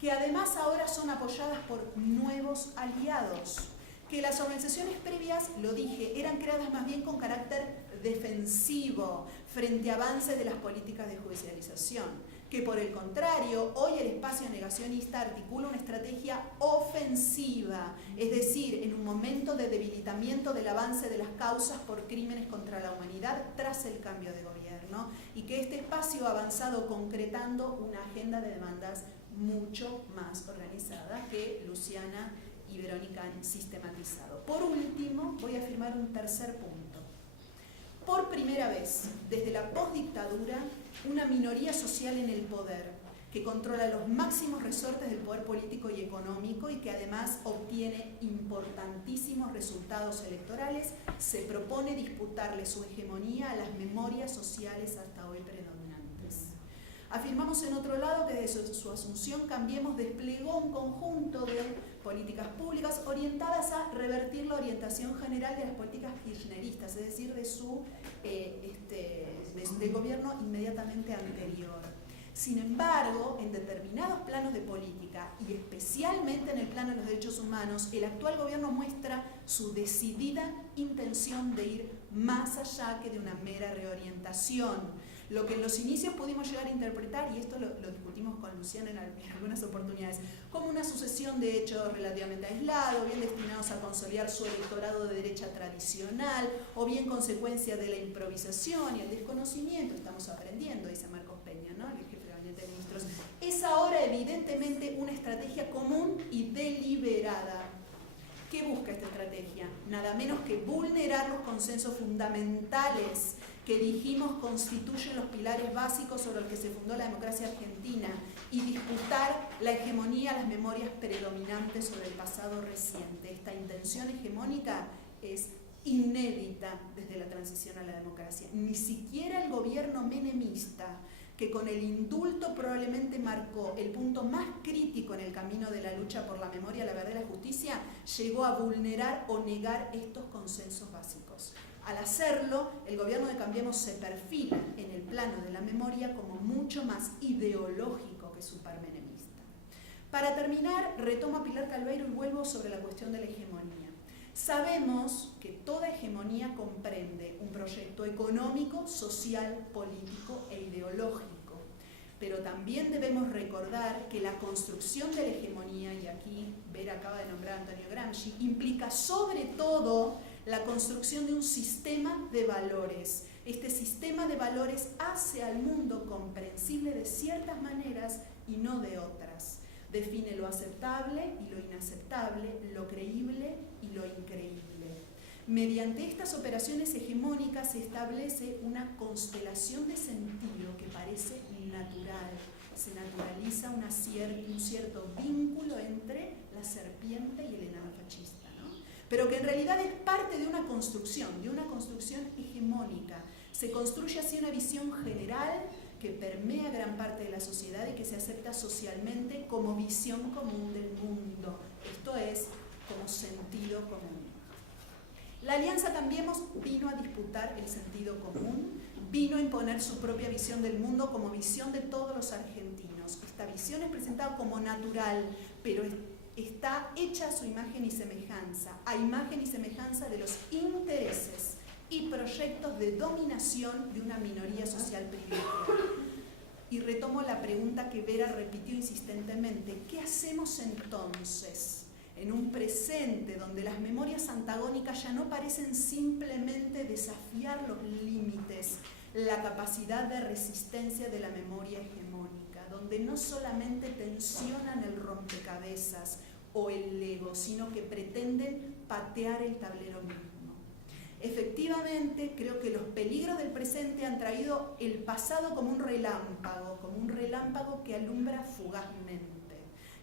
Que además ahora son apoyadas por nuevos aliados, que las organizaciones previas, lo dije, eran creadas más bien con carácter defensivo frente a avances de las políticas de judicialización, que por el contrario, hoy el espacio negacionista articula una estrategia ofensiva, es decir, en un momento de debilitamiento del avance de las causas por crímenes contra la humanidad tras el cambio de gobierno, y que este espacio ha avanzado concretando una agenda de demandas mucho más organizada que Luciana y Verónica han sistematizado. Por último, voy a afirmar un tercer punto. Por primera vez, desde la postdictadura, una minoría social en el poder, que controla los máximos resortes del poder político y económico y que además obtiene importantísimos resultados electorales, se propone disputarle su hegemonía a las memorias sociales hasta hoy predominantes. Afirmamos en otro lado que desde su asunción Cambiemos desplegó un conjunto de políticas públicas orientadas a revertir la orientación general de las políticas kirchneristas, es decir, de su del gobierno inmediatamente anterior. Sin embargo, en determinados planos de política y especialmente en el plano de los derechos humanos, el actual gobierno muestra su decidida intención de ir más allá que de una mera reorientación. Lo que en los inicios pudimos llegar a interpretar, y esto lo discutimos con Luciana en algunas oportunidades, como una sucesión de hechos relativamente aislados, bien destinados a consolidar su electorado de derecha tradicional, o bien consecuencia de la improvisación y el desconocimiento. Estamos aprendiendo, dice Marcos Peña, ¿no?, el jefe de gabinete de ministros. Es ahora evidentemente una estrategia común y deliberada. ¿Qué busca esta estrategia? Nada menos que vulnerar los consensos fundamentales que dijimos constituyen los pilares básicos sobre los que se fundó la democracia argentina y disputar la hegemonía a las memorias predominantes sobre el pasado reciente. Esta intención hegemónica es inédita desde la transición a la democracia. Ni siquiera el gobierno menemista, que con el indulto probablemente marcó el punto más crítico en el camino de la lucha por la memoria, la verdad y la justicia, llegó a vulnerar o negar estos consensos básicos. Al hacerlo, el gobierno de Cambiemos se perfila en el plano de la memoria como mucho más ideológico que su par menemista. Para terminar, retomo a Pilar Calveiro y vuelvo sobre la cuestión de la hegemonía. Sabemos que toda hegemonía comprende un proyecto económico, social, político e ideológico, pero también debemos recordar que la construcción de la hegemonía, y aquí Vera acaba de nombrar a Antonio Gramsci, implica sobre todo la construcción de un sistema de valores. Este sistema de valores hace al mundo comprensible de ciertas maneras y no de otras. Define lo aceptable y lo inaceptable, lo creíble y lo increíble. Mediante estas operaciones hegemónicas se establece una constelación de sentido que parece natural. Se naturaliza un cierto vínculo entre la serpiente y el enano fascista, ¿no? Pero que en realidad es parte de una construcción hegemónica. Se construye así una visión general que permea gran parte de la sociedad y que se acepta socialmente como visión común del mundo. Esto es, como sentido común. La Alianza Cambiemos vino a disputar el sentido común, vino a imponer su propia visión del mundo como visión de todos los argentinos. Esta visión es presentada como natural, pero está hecha a su imagen y semejanza, a imagen y semejanza de los intereses y proyectos de dominación de una minoría social privilegiada. Y retomo la pregunta que Vera repitió insistentemente: ¿qué hacemos entonces en un presente donde las memorias antagónicas ya no parecen simplemente desafiar los límites, la capacidad de resistencia de la memoria hegemónica, donde no solamente tensionan el rompecabezas o el Lego, sino que pretenden patear el tablero mismo? Efectivamente, creo que los peligros del presente han traído el pasado como un relámpago que alumbra fugazmente.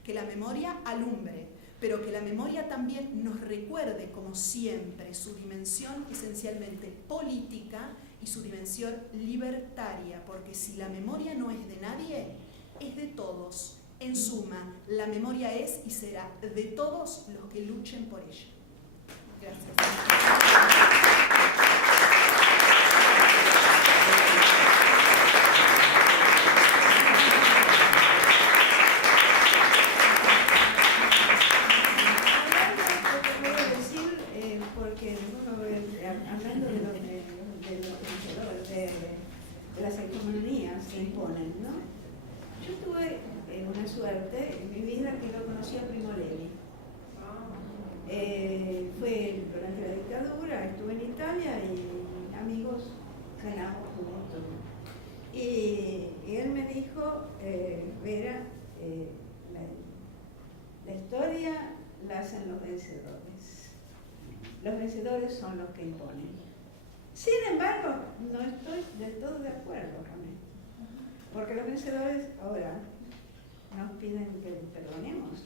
Que la memoria alumbre, pero que la memoria también nos recuerde, como siempre, su dimensión esencialmente política y su dimensión libertaria, porque si la memoria no es de nadie, es de todos. En suma, la memoria es y será de todos los que luchen por ella. Gracias. Hablando de las hegemonías que imponen, ¿no? Yo tuve una suerte en mi vida que lo conocí a Primo Levi. Fue durante la dictadura, estuve en Italia y amigos cenamos juntos. Y él me dijo: Vera, la historia la hacen los vencedores. Los vencedores son los que imponen. Sin embargo, no estoy del todo de acuerdo con él. Porque los vencedores ahora nos piden que perdonemos,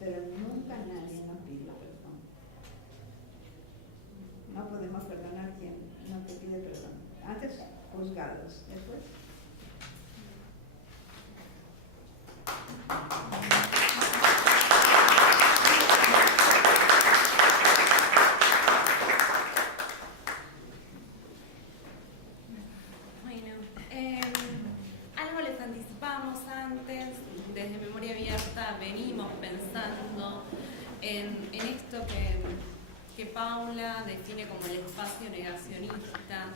pero nunca nadie nos pide perdón. No podemos perdonar a quien no te pide perdón. Antes, juzgados, después. Algo les anticipábamos antes, desde Memoria Abierta venimos pensando en esto que Paula define como el espacio negacionista,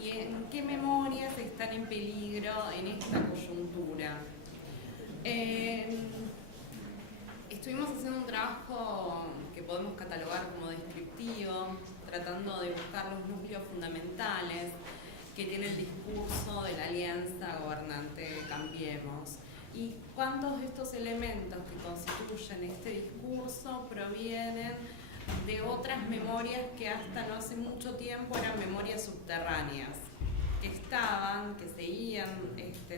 y en qué memorias están en peligro en esta coyuntura. Estuvimos haciendo un trabajo que podemos catalogar como descriptivo, tratando de buscar los núcleos fundamentales que tiene el discurso de la alianza gobernante Cambiemos. Y cuántos de estos elementos que constituyen este discurso provienen de otras memorias que hasta no hace mucho tiempo eran memorias subterráneas, que estaban, que seguían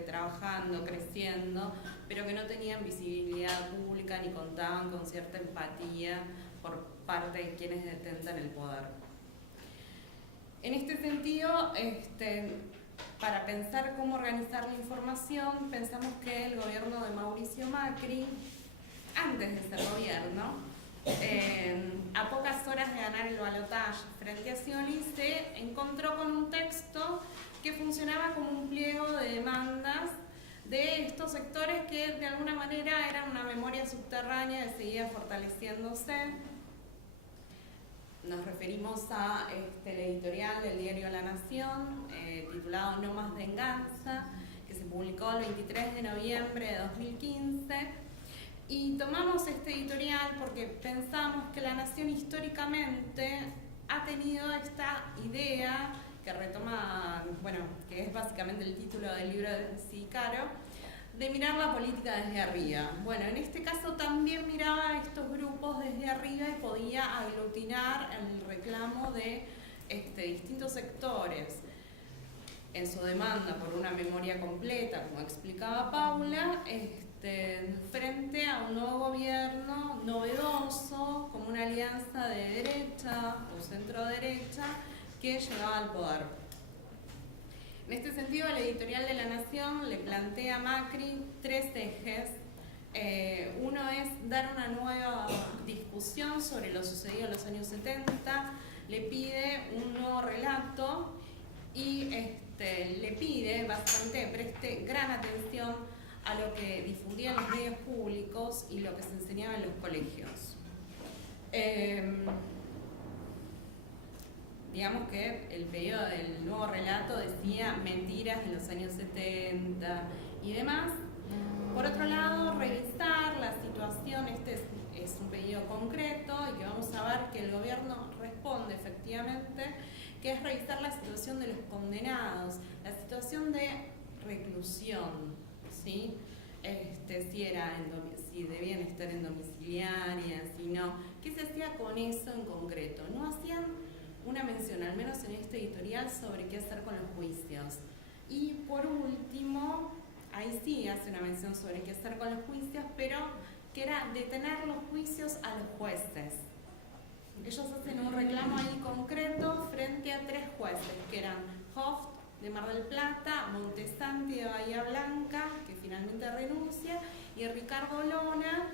trabajando, creciendo, pero que no tenían visibilidad pública ni contaban con cierta empatía por parte de quienes detentan el poder. En este sentido, para pensar cómo organizar la información, pensamos que el gobierno de Mauricio Macri, antes de ser gobierno, a pocas horas de ganar el balotaje frente a Scioli, se encontró con un texto que funcionaba como un pliego de demandas de estos sectores que de alguna manera eran una memoria subterránea que seguía fortaleciéndose. Nos referimos a el editorial del diario La Nación, titulado No más venganza, que se publicó el 23 de noviembre de 2015. Y tomamos este editorial porque pensamos que La Nación históricamente ha tenido esta idea que retoma, que es básicamente el título del libro de Sicaro, de mirar la política desde arriba. Bueno, en este caso también miraba a estos grupos desde arriba y podía aglutinar el reclamo de distintos sectores en su demanda por una memoria completa, como explicaba Paula, frente a un nuevo gobierno novedoso, como una alianza de derecha o centro-derecha que llegaba al poder. En este sentido, el editorial de La Nación le plantea a Macri 3 ejes. Uno es dar una nueva discusión sobre lo sucedido en los años 70, le pide un nuevo relato y le pide bastante preste gran atención a lo que difundían los medios públicos y lo que se enseñaba en los colegios. Digamos que el pedido del nuevo relato decía mentiras de los años 70 y demás. Por otro lado, revisar la situación, es un pedido concreto y que vamos a ver que el gobierno responde efectivamente, que es revisar la situación de los condenados, la situación de reclusión, ¿sí? Si debían estar en domiciliaria, si no, ¿qué se hacía con eso en concreto? No hacían una mención, al menos en este editorial, sobre qué hacer con los juicios. Y por último, ahí sí hace una mención sobre qué hacer con los juicios, pero que era detener los juicios a los jueces. Ellos hacen un reclamo ahí concreto frente a 3 jueces, que eran Hoft de Mar del Plata, Montesanti de Bahía Blanca, que finalmente renuncia, y Ricardo Lona,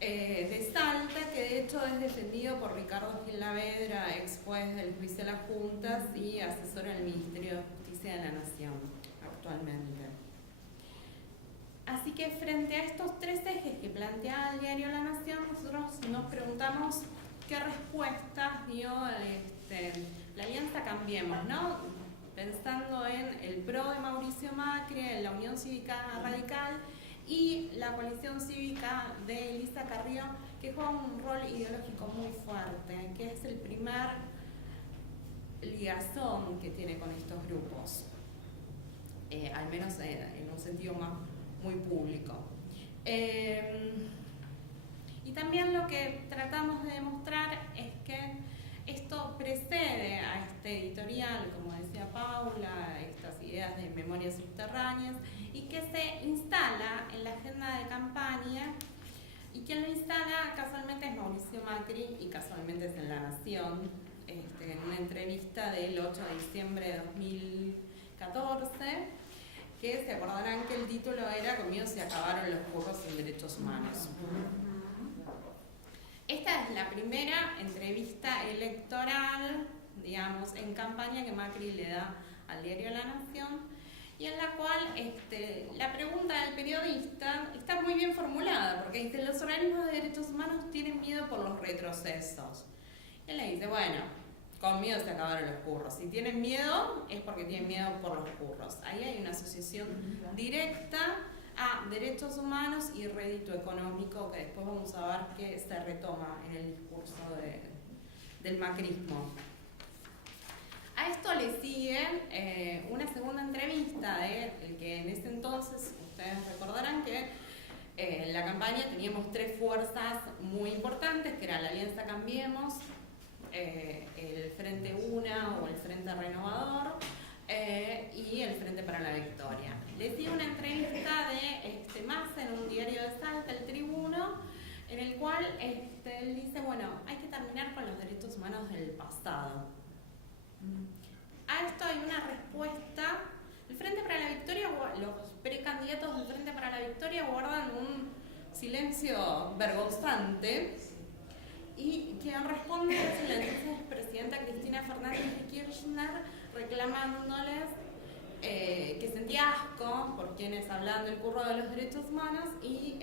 de Salta, que de hecho es defendido por Ricardo Gil Lavedra, ex juez del juicio de las juntas y asesor del Ministerio de Justicia de la Nación actualmente. Así que frente a estos 3 ejes que plantea el diario La Nación, nosotros nos preguntamos qué respuestas dio la Alianza Cambiemos, ¿no? Pensando en el PRO de Mauricio Macri, en la Unión Cívica Radical y la coalición cívica de Elisa Carrió, que juega un rol ideológico muy fuerte, que es el primer ligazón que tiene con estos grupos, al menos en un sentido muy público. Y también lo que tratamos de demostrar es que esto precede a este editorial, como decía Paula, estas ideas de memorias subterráneas, y que se instala en la agenda de campaña, y quien lo instala casualmente es Mauricio Macri y casualmente es en La Nación, en una entrevista del 8 de diciembre de 2014, que se acordarán que el título era "Conmigo se acabaron los burros en derechos humanos". Esta es la primera entrevista electoral, digamos, en campaña que Macri le da al diario La Nación, y en la cual la pregunta del periodista está muy bien formulada, porque dice: los organismos de derechos humanos tienen miedo por los retrocesos. Él le dice: bueno, con miedo se acabaron los curros. Si tienen miedo, es porque tienen miedo por los curros. Ahí hay una asociación directa a derechos humanos y rédito económico, que después vamos a ver que se retoma en el discurso del macrismo. A esto le sigue una segunda entrevista de el que en ese entonces, ustedes recordarán que en la campaña teníamos tres fuerzas muy importantes, que era la Alianza Cambiemos, el Frente Una o el Frente Renovador y el Frente para la Victoria. Les di una entrevista de Massa en un diario de Salta, El Tribuno, en el cual él dice, bueno, hay que terminar con los derechos humanos del pasado. A esto hay una respuesta. El Frente para la Victoria, los precandidatos del Frente para la Victoria guardan un silencio vergonzante, y quien responde es la entonces presidenta Cristina Fernández de Kirchner, reclamándoles que sentía asco por quienes hablaban del curro de los derechos humanos, y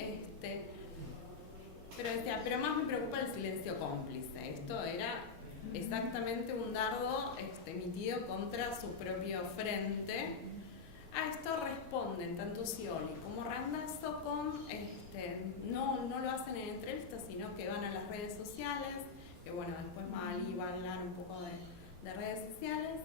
pero decía, pero más me preocupa el silencio cómplice. Esto era exactamente un dardo emitido contra su propio frente. A esto responden tanto Scioli como Randazzo con, no lo hacen en entrevistas, sino que van a las redes sociales, que bueno, después Mali va a hablar un poco de redes sociales,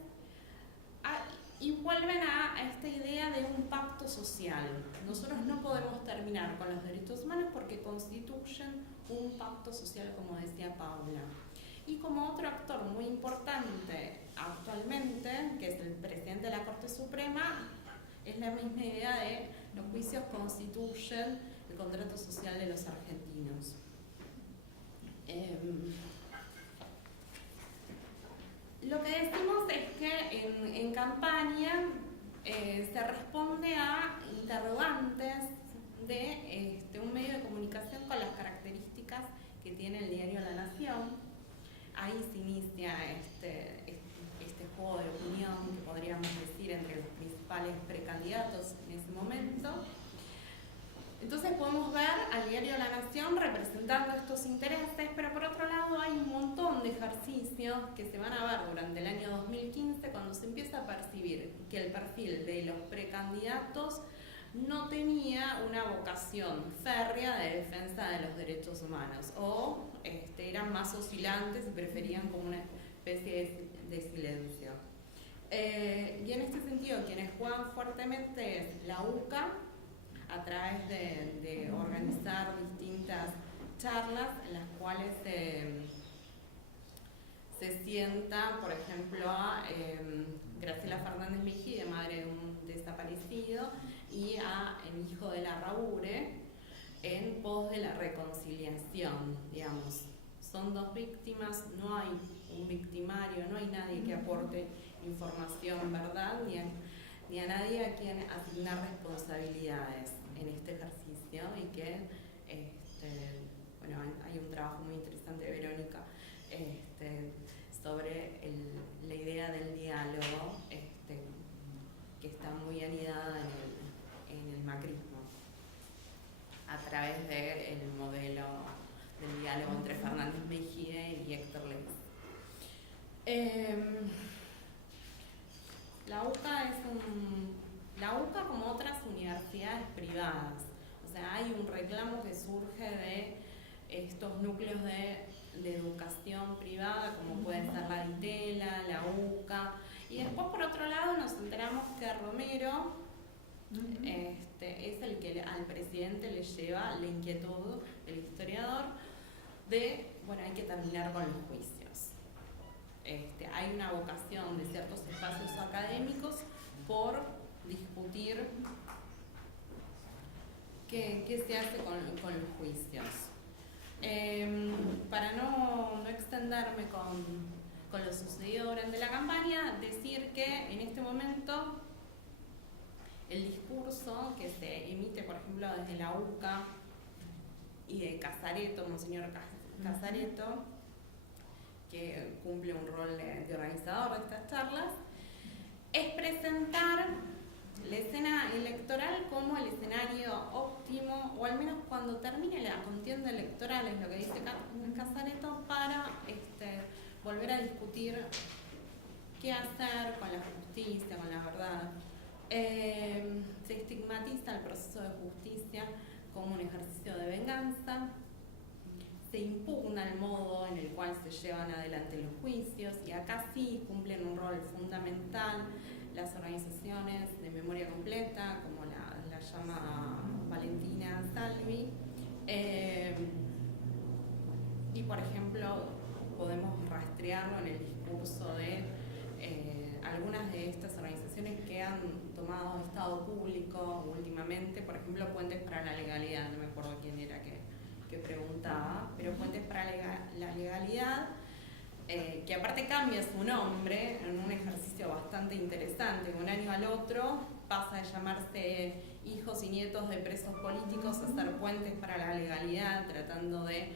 y vuelven a esta idea de un pacto social. Nosotros no podemos terminar con los derechos humanos porque constituyen un pacto social, como decía Paula. Y como otro actor muy importante actualmente, que es el presidente de la Corte Suprema, es la misma idea de los juicios constituyen el contrato social de los argentinos. Lo que decimos es que en campaña se responde a interrogantes de un medio de comunicación con las características que tiene el diario La Nación. Ahí se inicia este juego de opinión, que podríamos decir, entre los principales precandidatos en ese momento. Entonces podemos ver al diario La Nación representando estos intereses, pero por otro lado hay un montón de ejercicios que se van a ver durante el año 2015, cuando se empieza a percibir que el perfil de los precandidatos no tenía una vocación férrea de defensa de los derechos humanos, o eran más oscilantes y preferían como una especie de silencio. Y en este sentido, quienes juegan fuertemente es la UCA, a través de organizar distintas charlas en las cuales se sienta, por ejemplo, a Graciela Fernández Mejía, madre de un desaparecido, y a el hijo de Larraure, en pos de la reconciliación, digamos. Son dos víctimas, no hay un victimario, no hay nadie que aporte información, verdad, ni a nadie a quien asignar responsabilidades en este ejercicio, y que bueno, hay un trabajo muy interesante de Verónica sobre la idea del diálogo que está muy anidada en el macrismo a través del modelo del diálogo entre Fernández Mejía y Héctor Leves. La UCA, como otras universidades privadas, o sea, hay un reclamo que surge de estos núcleos de educación privada, como puede ser la DITELA, la UCA, y después por otro lado nos enteramos que Romero es el que al presidente le lleva la inquietud del historiador de, bueno, hay que terminar con los juicios. Hay una vocación de ciertos espacios académicos por discutir qué se hace con los juicios. Para no extenderme con lo sucedido durante la campaña, decir que en este momento el discurso que se emite, por ejemplo, desde la UCA y de Casareto, Monseñor Casareto, que cumple un rol de organizador de estas charlas, es presentar la escena electoral como el escenario óptimo, o al menos cuando termine la contienda electoral, es lo que dice Casareto, para volver a discutir qué hacer con la justicia, con la verdad. Se estigmatiza el proceso de justicia como un ejercicio de venganza, se impugna el modo en el cual se llevan adelante los juicios, y acá sí cumplen un rol fundamental las organizaciones de memoria completa, como la llama Valentina Salvi, y por ejemplo podemos rastrearlo en el discurso de algunas de estas organizaciones que han tomado estado público últimamente, por ejemplo Puentes para la Legalidad, no me acuerdo quién era que preguntaba, pero Puentes para la Legalidad, que aparte cambia su nombre en un ejercicio bastante interesante. De un año al otro pasa de llamarse Hijos y Nietos de Presos Políticos a ser Puentes para la Legalidad, tratando de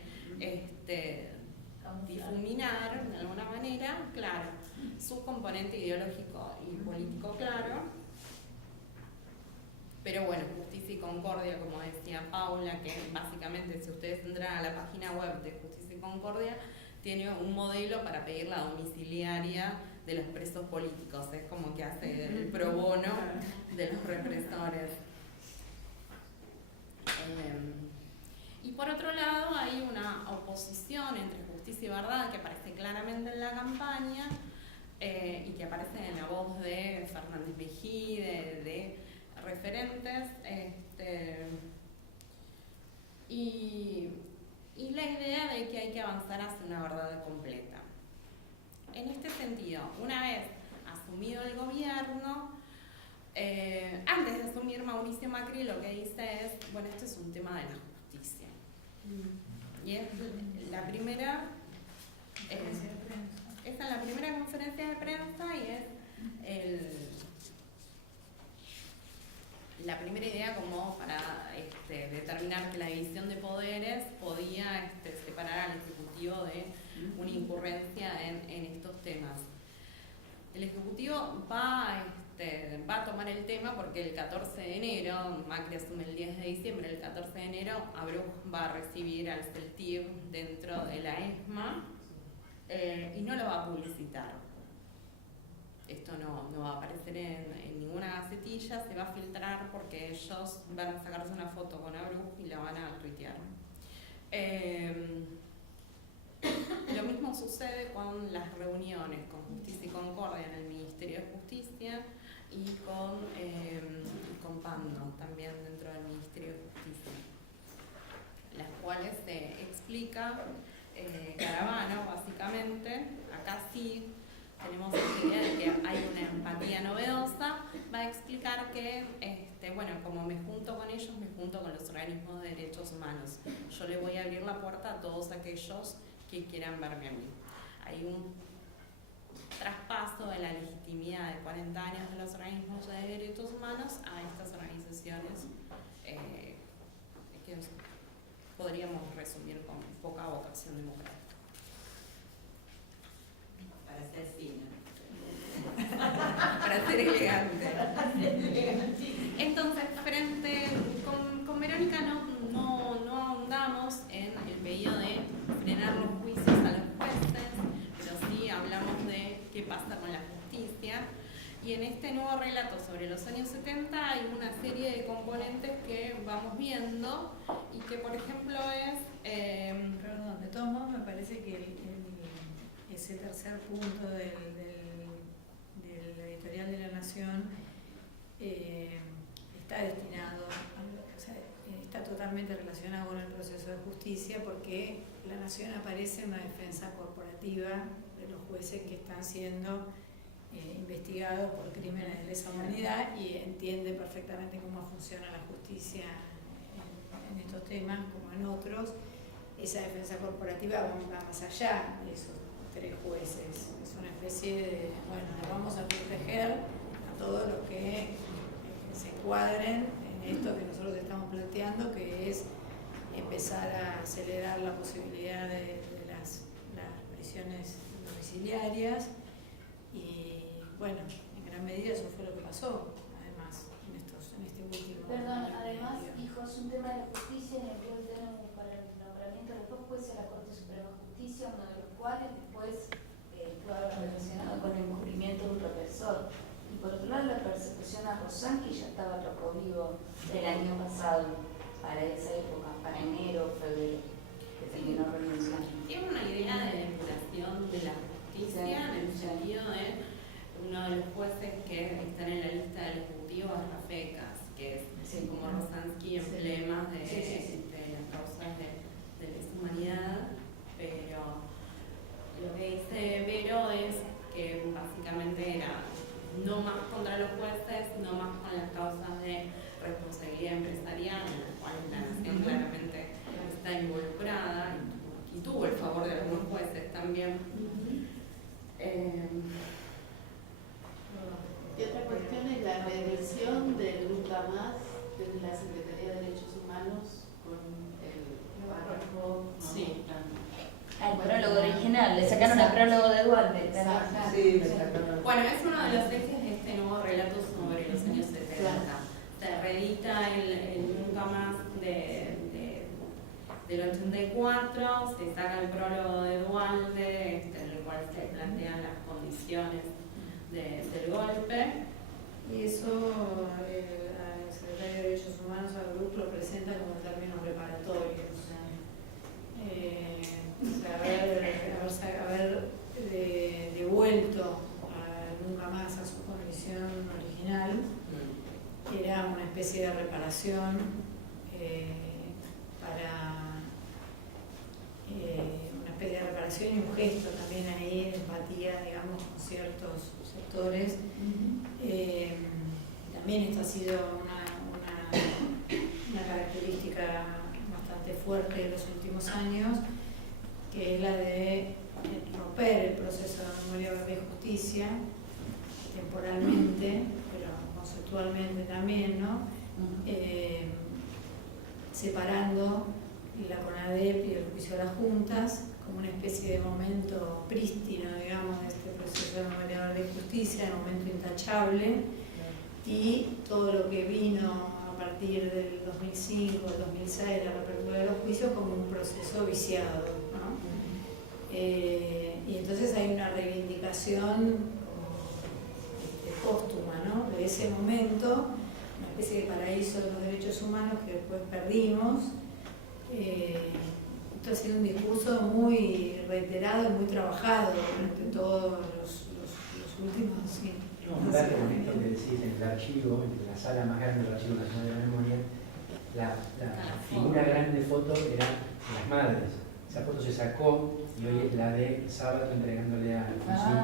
difuminar de alguna manera, claro, su componente ideológico y político claro. Pero bueno, Justicia y Concordia, como decía Paula, que básicamente si ustedes entran a la página web de Justicia y Concordia, tiene un modelo para pedir la domiciliaria de los presos políticos. Es como que hace el pro bono de los represores. Y por otro lado hay una oposición entre justicia y verdad que aparece claramente en la campaña y que aparece en la voz de Fernández Mejí, de referentes, y la idea de que hay que avanzar hacia una verdad completa. En este sentido, una vez asumido el gobierno, antes de asumir Mauricio Macri, lo que dice es, bueno, esto es un tema de la justicia. Y es la primera, esta es la primera conferencia de prensa y es la primera idea como para determinar que la división de poderes podía separar al Ejecutivo de una incurrencia en estos temas. El Ejecutivo va a tomar el tema porque el 14 de enero, Macri asume el 10 de diciembre, el 14 de enero Abruj va a recibir al CELTIV dentro de la ESMA y no lo va a publicitar. Esto no va a aparecer en ninguna gacetilla, se va a filtrar porque ellos van a sacarse una foto con Abruj y la van a tuitear. Lo mismo sucede con las reuniones con Justicia y Concordia en el Ministerio de Justicia y con Pando también dentro del Ministerio de Justicia, las cuales se explica Caravano básicamente. Acá sí tenemos la idea de que hay una empatía novedosa. Va a explicar que, bueno, como me junto con ellos, me junto con los organismos de derechos humanos. Yo le voy a abrir la puerta a todos aquellos que quieran verme a mí. Hay un traspaso de la legitimidad de 40 años de los organismos de derechos humanos a estas organizaciones que podríamos resumir con poca vocación democrática. Para ser fino. Para ser elegante. Entonces, con Verónica no ahondamos en el pedido de frenar los juicios a los jueces, pero sí hablamos de qué pasa con la justicia. Y en este nuevo relato sobre los años 70 hay una serie de componentes que vamos viendo y que, por ejemplo, es... Perdón, de todos modos me parece que ese tercer punto del editorial de La Nación está destinado, está totalmente relacionado con el proceso de justicia, porque La Nación aparece en una defensa corporativa de los jueces que están siendo investigados por crímenes de lesa humanidad, y entiende perfectamente cómo funciona la justicia en estos temas como en otros. Esa defensa corporativa va más allá de esos 3 jueces, es una especie de, bueno, nos vamos a proteger a todos los que se encuadren en esto que nosotros estamos planteando, que es empezar a acelerar la posibilidad de las prisiones domiciliarias. Y bueno, en gran medida eso fue lo que pasó, además, en este último... Perdón, además, dijo, es un tema de la justicia en el que para el nombramiento de los 2 jueces de la Corte Suprema de Justicia, uno de los cuales después relacionado con el encubrimiento de un represor. Y por otro lado, la persecución a Rosanqui ya estaba a rojo vivo el año pasado, para esa época, para enero, febrero, que terminó renunciando. Tiene una idea de depuración de la justicia en el sentido de uno de los jueces que están en la lista del Ejecutivo es Rafecas, que es como Rosanqui emblemas de las causas de lesa humanidad, pero lo que dice Vero es que básicamente era no más contra los jueces, no más con las causas de responsabilidad empresarial, en las cuales la nación claramente está involucrada y tuvo el favor de algunos jueces también. Y otra cuestión es la regresión del Nunca Más de la Secretaría de Derechos Humanos con el párrafo. Sí. El prólogo original, le sacaron el prólogo de Duarte. Sí, me sacaron. Bueno, es uno de los ejes de este nuevo relato sobre los años 70. Se reedita el Nunca Más del 84, se saca el prólogo de Duarte, en el cual se plantean las condiciones del golpe. Y eso al secretario de Derechos Humanos, al grupo, lo presenta como términos preparatorios. Haber devuelto Nunca Más a su condición original, que era una especie de reparación una especie de reparación y un gesto también ahí de empatía, digamos, con ciertos sectores. También esto ha sido una característica bastante fuerte de los últimos años, que es la de romper el proceso de memoria, verdad y justicia temporalmente, pero conceptualmente también, ¿no? Separando la CONADEP y el juicio de las juntas como una especie de momento prístino, digamos, de este proceso de memoria, verdad y justicia, de momento intachable, y todo lo que vino a partir del 2005, del 2006, la reapertura de los juicios, como un proceso viciado, ¿no? Y entonces hay una reivindicación póstuma, ¿no? De ese momento, una especie de paraíso de los derechos humanos que después perdimos. Esto ha sido un discurso muy reiterado y muy trabajado durante todos los últimos años. Un dato con esto que decís en el archivo, en la sala más grande del Archivo Nacional de la Memoria, la figura grande foto era las madres. Esa foto se sacó y hoy es la de Sábato entregándole a Alfonsín.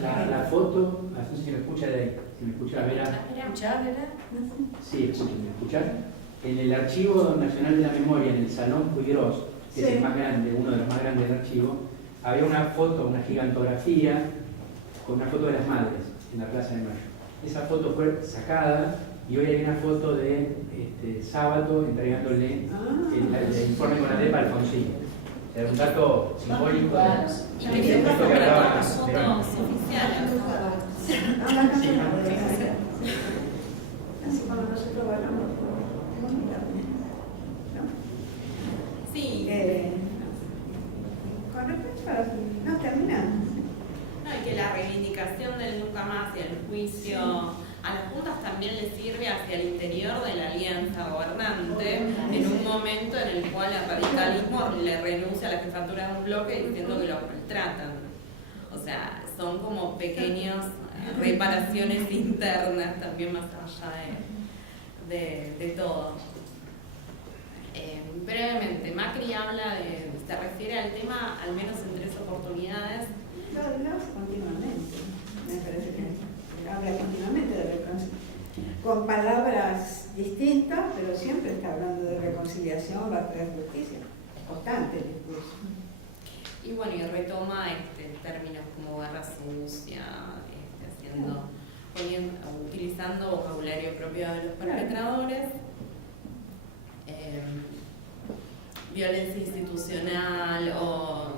La foto, no sé si me escucha de ahí, si me escucha Vera. ¿Escuchar, verdad? Sí, ¿me escuchar? En el Archivo Nacional de la Memoria, en el Salón Puigros, que es el más grande, uno de los más grandes del archivo, había una foto, una gigantografía, con una foto de las madres en la Plaza de Mayo. Esa foto fue sacada y hoy hay una foto de Sábato entregándole el informe con la DEPA a Alfonsín. Era un dato simbólico. Y que se puede ver con fotos oficiales. Así como nosotros hablamos, Sí. Con respecto a... No, terminamos. No, y que la reivindicación del Nunca Más y el juicio a las juntas también le sirve hacia el interior de la alianza gobernante, en un momento en el cual el radicalismo le renuncia a la jefatura de un bloque diciendo que lo maltratan. O sea, son como pequeñas reparaciones internas también más allá de todo. Brevemente, Macri se refiere al tema al menos en 3 oportunidades. Lo hace continuamente, me parece que habla continuamente de reconciliación, con palabras distintas, pero siempre está hablando de reconciliación, va a traer justicia, constante el discurso. Y bueno, y retoma términos como guerra sucia, utilizando vocabulario propio de los perpetradores, violencia institucional o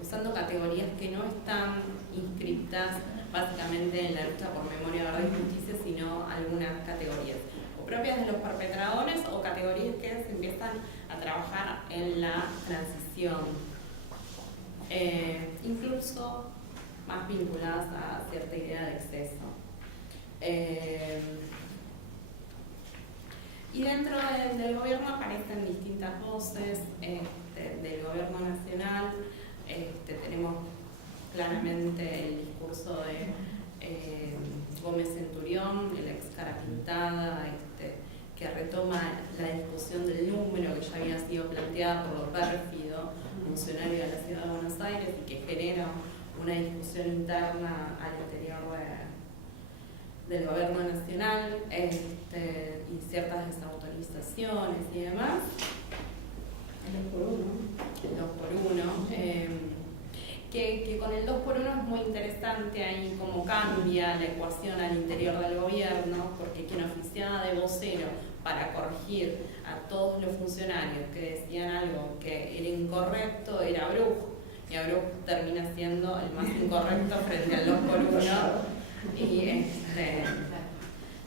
usando categorías que no están inscritas básicamente en la lucha por memoria, verdad y justicia, sino algunas categorías o propias de los perpetradores o categorías que se empiezan a trabajar en la transición. incluso más vinculadas a cierta idea de exceso. Y dentro del gobierno aparecen distintas voces del gobierno nacional. Tenemos claramente el discurso de Gómez Centurión, el ex Cara Pintada, que retoma la discusión del número que ya había sido planteada por lo pérfido, funcionario de la Ciudad de Buenos Aires, y que genera una discusión interna al interior del gobierno nacional, y ciertas desautorizaciones y demás. El 2x1. Que con el 2x1 es muy interesante ahí cómo cambia la ecuación al interior del gobierno, porque quien oficiaba de vocero para corregir a todos los funcionarios que decían algo que era incorrecto era Bruch, y a Bruch termina siendo el más incorrecto frente al 2x1, y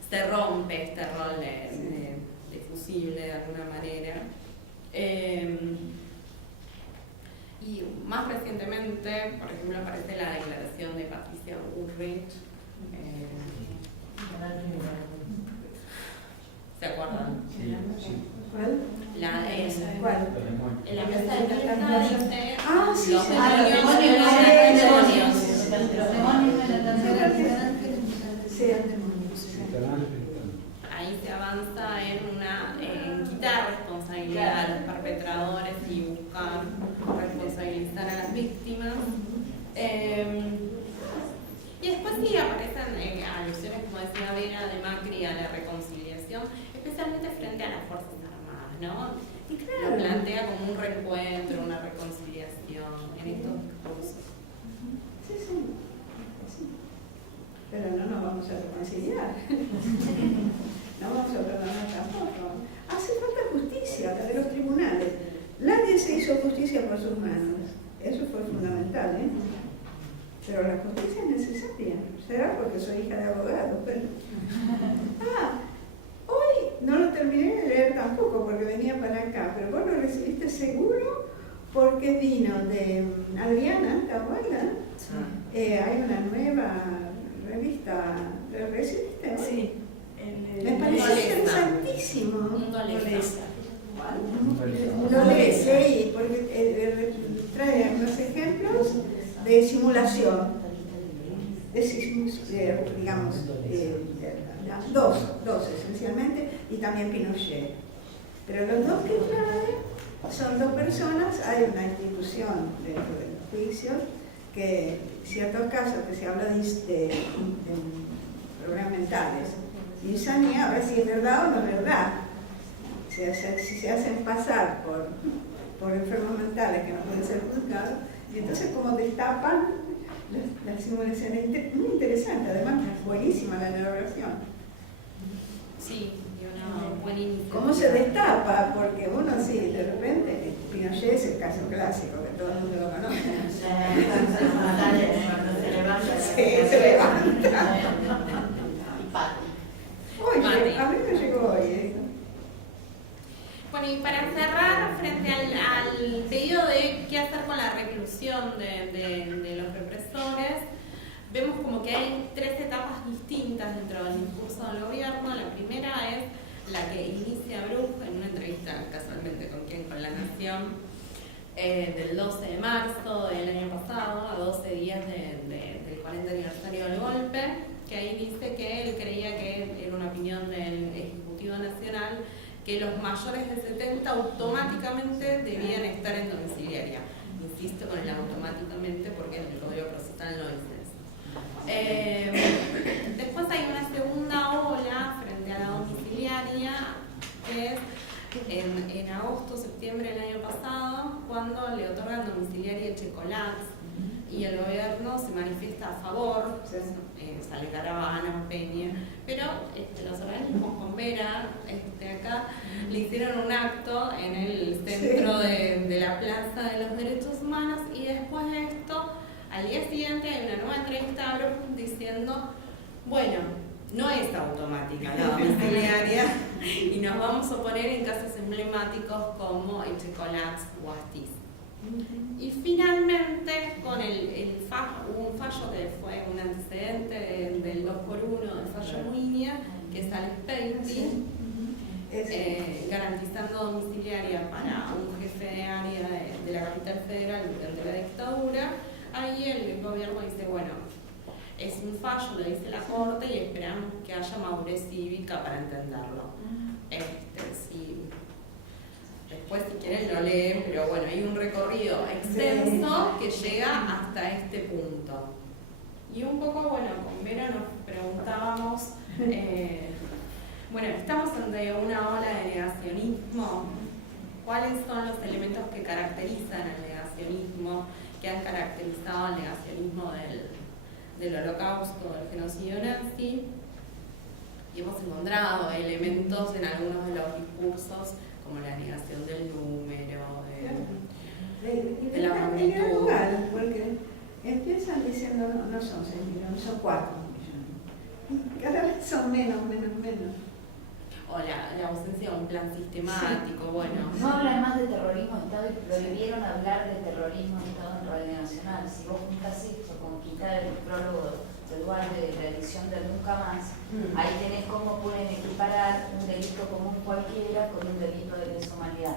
se rompe este rol de fusible de alguna manera. Y más recientemente, por ejemplo, aparece la declaración de Patricia Bullrich. ¿Se acuerdan? Sí, sí. ¿Cuál? ¿Cuál? En la mesa de fiesta dice Sí, los sí. demonios. Ahí se avanza en quitar responsabilidad a los perpetradores y buscar responsabilizar a las víctimas. Y después sí aparecen alusiones, como decía Vera, de Macri a la reconciliación, especialmente frente a las Fuerzas Armadas, ¿no? Y claro. Lo plantea como un reencuentro, una reconciliación en estos discursos. Sí. Pero no nos vamos a reconciliar. No vamos a perdonar tampoco. Hace falta justicia de los tribunales. Nadie se hizo justicia por sus manos. Eso fue fundamental, ¿eh? Pero la justicia es necesaria. Será porque soy hija de abogado, pero... hoy no lo terminé de leer tampoco porque venía para acá, pero vos lo recibiste seguro porque vino de Adriana, ¿te acuerdas? Hay una nueva revista, ¿lo recibiste? Sí. Me parece interesantísimo. Lo lees, sí, porque trae unos ejemplos de simulación, digamos, dos esencialmente, y también Pinochet. Pero los dos que trae son dos personas, hay una institución dentro de los juicios, que en ciertos casos que se habla de problemas mentales, insanía, a ver si es verdad o no es verdad. Si se hacen pasar por enfermos mentales que no pueden ser juzgados, y entonces como destapan la simulación. Es muy interesante, además buenísima la elaboración. Sí, y una buena iniciativa. ¿Cómo se destapa? Porque uno sí, de repente, Pinochet es el caso clásico, que todo el mundo lo conoce. Sí, se levanta. Oye, a mí me llegó hoy. Bueno, y para cerrar, frente al pedido de qué hacer con la reclusión de los represores, vemos como que hay tres etapas distintas dentro del discurso del gobierno. La primera es la que inicia Bruch en una entrevista, casualmente, con La Nación, del 12 de marzo del año pasado, a 12 días del 40 aniversario del golpe, que ahí dice que él creía que era una opinión del Ejecutivo Nacional, que los mayores de 70 automáticamente debían estar en domiciliaria. Insisto con el automáticamente porque en el Código Procesal no dice eso. Después hay una segunda ola frente a la domiciliaria, que es en agosto, septiembre del año pasado, cuando le otorgan domiciliaria a Checolats y el gobierno se manifiesta a favor, sale Caravana, Peña, pero los organismos con Vera acá le hicieron un acto en el centro de la Plaza de los Derechos Humanos, y después de esto, al día siguiente hay una nueva entrevista a Bruch diciendo, bueno, no es automática la domiciliaria y nos vamos a oponer en casos emblemáticos como Checolats o Astiz. Y finalmente, con hubo un fallo que fue un antecedente del 2x1, del fallo Muiña, que es al painting, garantizando domiciliaria para un jefe de área de la capital federal durante la dictadura. Ahí el gobierno dice, bueno, es un fallo, lo dice la Corte y esperamos que haya madurez cívica para entenderlo. Sí. Después si quieren lo leen, pero bueno, hay un recorrido extenso que llega hasta este punto. Y un poco, bueno, con Vera nos preguntábamos, bueno, estamos ante una ola de negacionismo. ¿Cuáles son los elementos que caracterizan el negacionismo, que han caracterizado el negacionismo del Holocausto, del genocidio nazi? Y hemos encontrado elementos en algunos de los discursos, como la negación del número, de la magnitud. Lugar, porque empiezan diciendo no son 6 millones, son 4 millones. Y cada vez son menos. O la ausencia de un plan sistemático, Sí. bueno. No hablan más de terrorismo de Estado y prohibieron hablar de terrorismo de Estado en Radio Nacional. Si vos juntás esto con quitar el prólogo de Duarte de la edición del Nunca Más, ahí tenés cómo pueden equiparar un delito común cualquiera con un delito de lesa humanidad.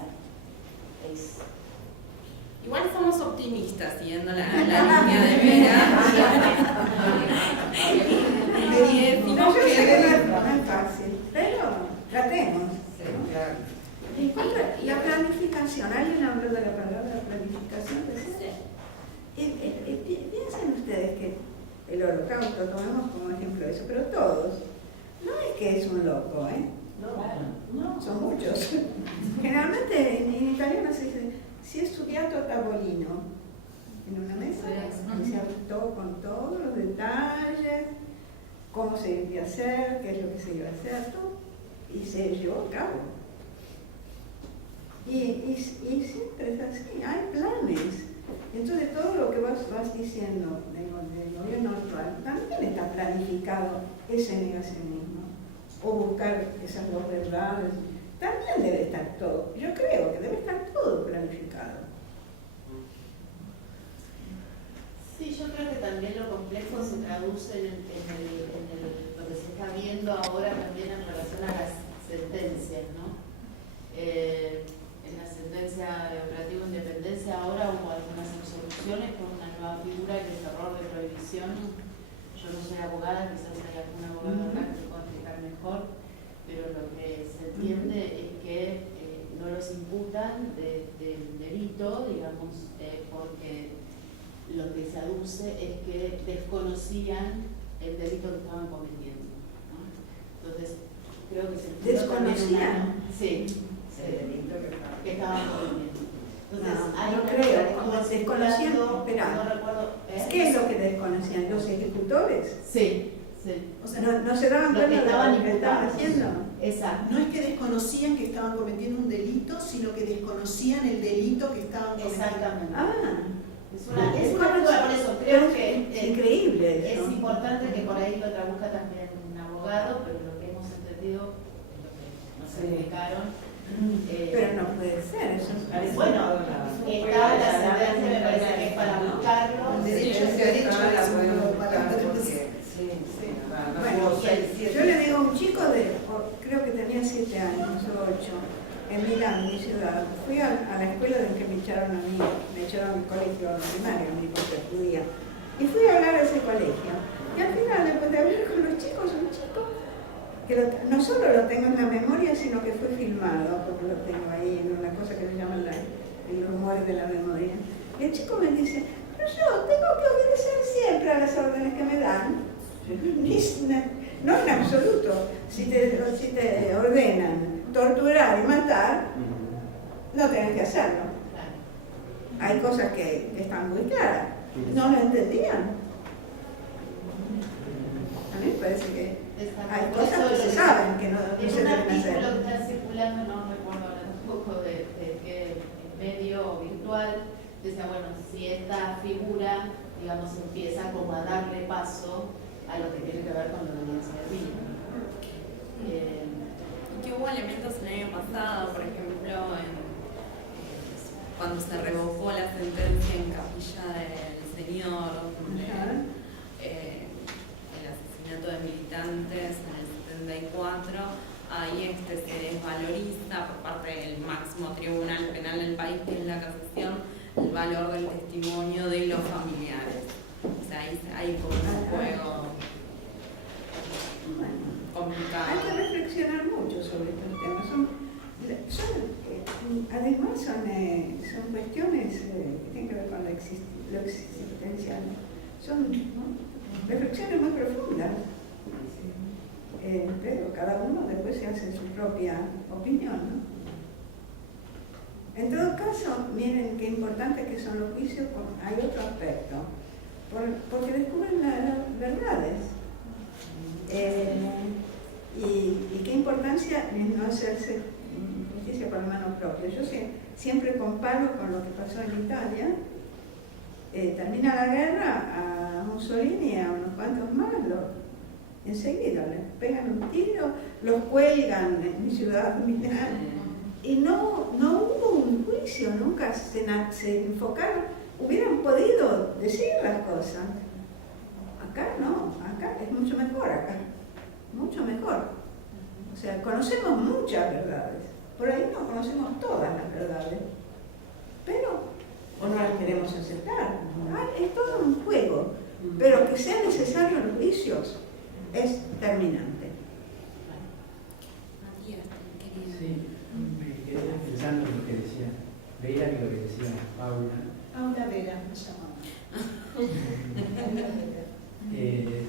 Igual somos optimistas siguiendo la línea de Vera. Y decimos Yo sé que que no es fácil, pero tratemos. En cuanto a la planificación, ¿alguien habló de la palabra planificación? Piensen ustedes que el Holocausto, tomemos como ejemplo eso, pero todos, no es que es un loco, ¿eh? No, son muchos. Generalmente en italiano se dice, si è studiato a tavolino, en una mesa, se habló con todos los detalles, cómo se iba a hacer, qué es lo que se iba a hacer, todo, y se llevó a cabo. Y siempre es así, hay planes. Entonces todo lo que vas diciendo del gobierno actual también está planificado ese negacionismo, o buscar esas dos verdades, también debe estar todo, yo creo que debe estar todo planificado. Sí, yo creo que también lo complejo se traduce en lo que se está viendo ahora también en relación a las sentencias, ¿no? En la sentencia de Operativo Independencia ahora hubo algunas absoluciones con una nueva figura que es error de prohibición. Yo no soy abogada, quizás hay algún abogado acá que me pueda explicar mejor, pero lo que se entiende es que no los imputan del delito, digamos, porque lo que se aduce es que desconocían el delito que estaban cometiendo, ¿no? Entonces, creo que se ¿Desconocían? Sí, que estaban cometiendo. Entonces, no creo, como desconocían, espera, no recuerdo. ¿qué es lo que desconocían? ¿Los ejecutores? Sí. O sea, No se daban lo cuenta que de estaban lo que estaban imputados. haciendo. Exacto. no es que desconocían que estaban cometiendo un delito, sino que desconocían el delito que estaban cometiendo. Exactamente. Ah, Es una prueba, por eso creo que es increíble es eso. importante que por ahí lo traduzca también un abogado, pero lo que hemos entendido es lo que nos explicaron. Pero no puede ser, eso es Bueno, está la sentencia, me parece que es para buscarlo. El derecho es Bueno, yo le digo a un chico creo que tenía 7 años o 8, en Milán, mi ciudad. Fui a la escuela en que me echaron a mí, me echaron a mi colegio primario, mi porque judía. Y fui a hablar a ese colegio. Y al final, después de hablar con los chicos, un chico que no solo lo tengo en la memoria, sino que fue filmado, porque lo tengo ahí en una cosa que se llama el rumor de la memoria. Y el chico me dice, pero yo tengo que obedecer siempre a las órdenes que me dan. No en absoluto. Si te ordenan torturar y matar, no tenés que hacerlo. Hay cosas que están muy claras. No lo entendían. A mí me parece que hay cosas que se saben que no se En un deben hacer. artículo que está circulando, no recuerdo ahora tampoco de qué medio virtual, decía, bueno, si esta figura, digamos, empieza como a darle paso a lo que tiene que ver con la violencia de vida. y que hubo elementos el año pasado, por ejemplo, cuando se revocó la sentencia en Capilla del Señor, el asesinato de militantes en el 74, ahí se desvaloriza por parte del máximo tribunal penal del país, que es la Casación, el valor del testimonio de los familiares. O sea, ahí hay como un juego complicado. Hay que reflexionar mucho sobre estos temas. Además son cuestiones que tienen que ver con lo existencial. Son reflexiones muy profundas. Pero cada uno después se hace su propia opinión, ¿no? En todo caso, miren qué importantes que son los juicios, hay otro aspecto, porque descubren las verdades. Y qué importancia es no hacerse justicia por la mano propia. Yo siempre comparo con lo que pasó en Italia. Termina la guerra, a Mussolini y a unos cuantos más enseguida les pegan un tiro, los cuelgan en mi ciudad militar, y no hubo un juicio, nunca se enfocaron, hubieran podido decir las cosas. Acá no, acá es mucho mejor, mucho mejor. O sea, conocemos muchas verdades, por ahí no conocemos todas las verdades, pero o no las queremos aceptar. Es todo un juego, pero que sean necesarios los juicios es terminante. Matías, querida. Sí, me quedé pensando en lo que decía Vera y lo que decía Paula. Paula Vera, me llamaba.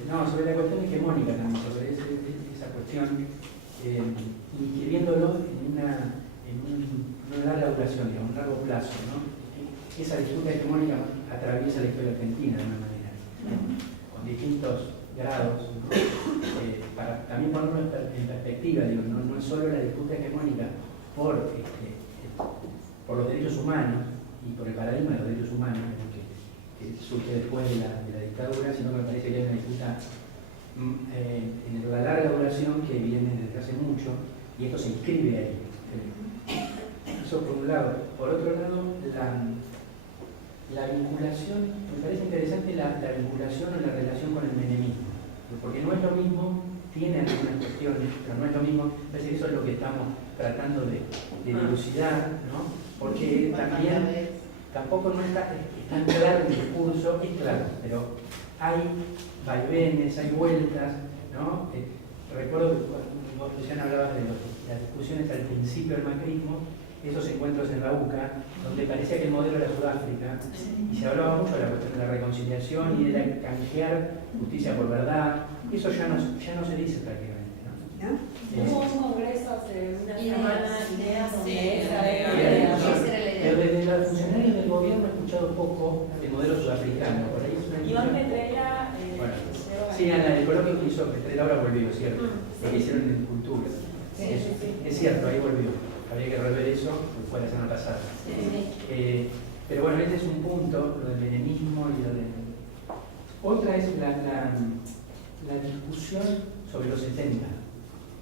No, sobre la cuestión hegemónica también, sobre esa cuestión, inscribiéndolo en una larga duración, digamos, un largo plazo, ¿no? Esa disputa hegemónica atraviesa la historia argentina de una manera, con distintos grados, ¿no? También ponerlo en perspectiva, digo, no es solo la disputa hegemónica por los derechos humanos y por el paradigma de los derechos humanos que surge después de la dictadura, sino que me parece que hay una disputa en la larga duración que viene desde hace mucho, y esto se inscribe ahí. Eso por un lado. Por otro lado, la vinculación, me parece interesante la vinculación o la relación con el menemismo, porque no es lo mismo, tiene algunas cuestiones, pero no es lo mismo, me parece que eso es lo que estamos tratando de dilucidar, ¿no? Porque también tampoco no está tan claro el discurso, es claro, pero hay vaivenes, hay vueltas, ¿no? Recuerdo que vos, Luciana, hablabas de las discusiones al principio del macrismo, esos encuentros en la UCA, donde parecía que el modelo era Sudáfrica, y se hablaba mucho de la cuestión de la reconciliación y de la canjear justicia por verdad. Eso ya no se dice prácticamente, ¿no? Hubo un congreso hace una semana, ideas pero desde los funcionarios del gobierno he escuchado poco del modelo sudafricano. Por ahí es una Iván Petrella, bueno, sí, el coloquio que hizo Petrella ahora volvió, ¿cierto? Lo que hicieron en cultura. Es cierto, ahí volvió. Habría que rever eso, porque fue la semana pasada. Pero bueno, este es un punto, lo del menemismo y lo de... Otra es la discusión sobre los 70.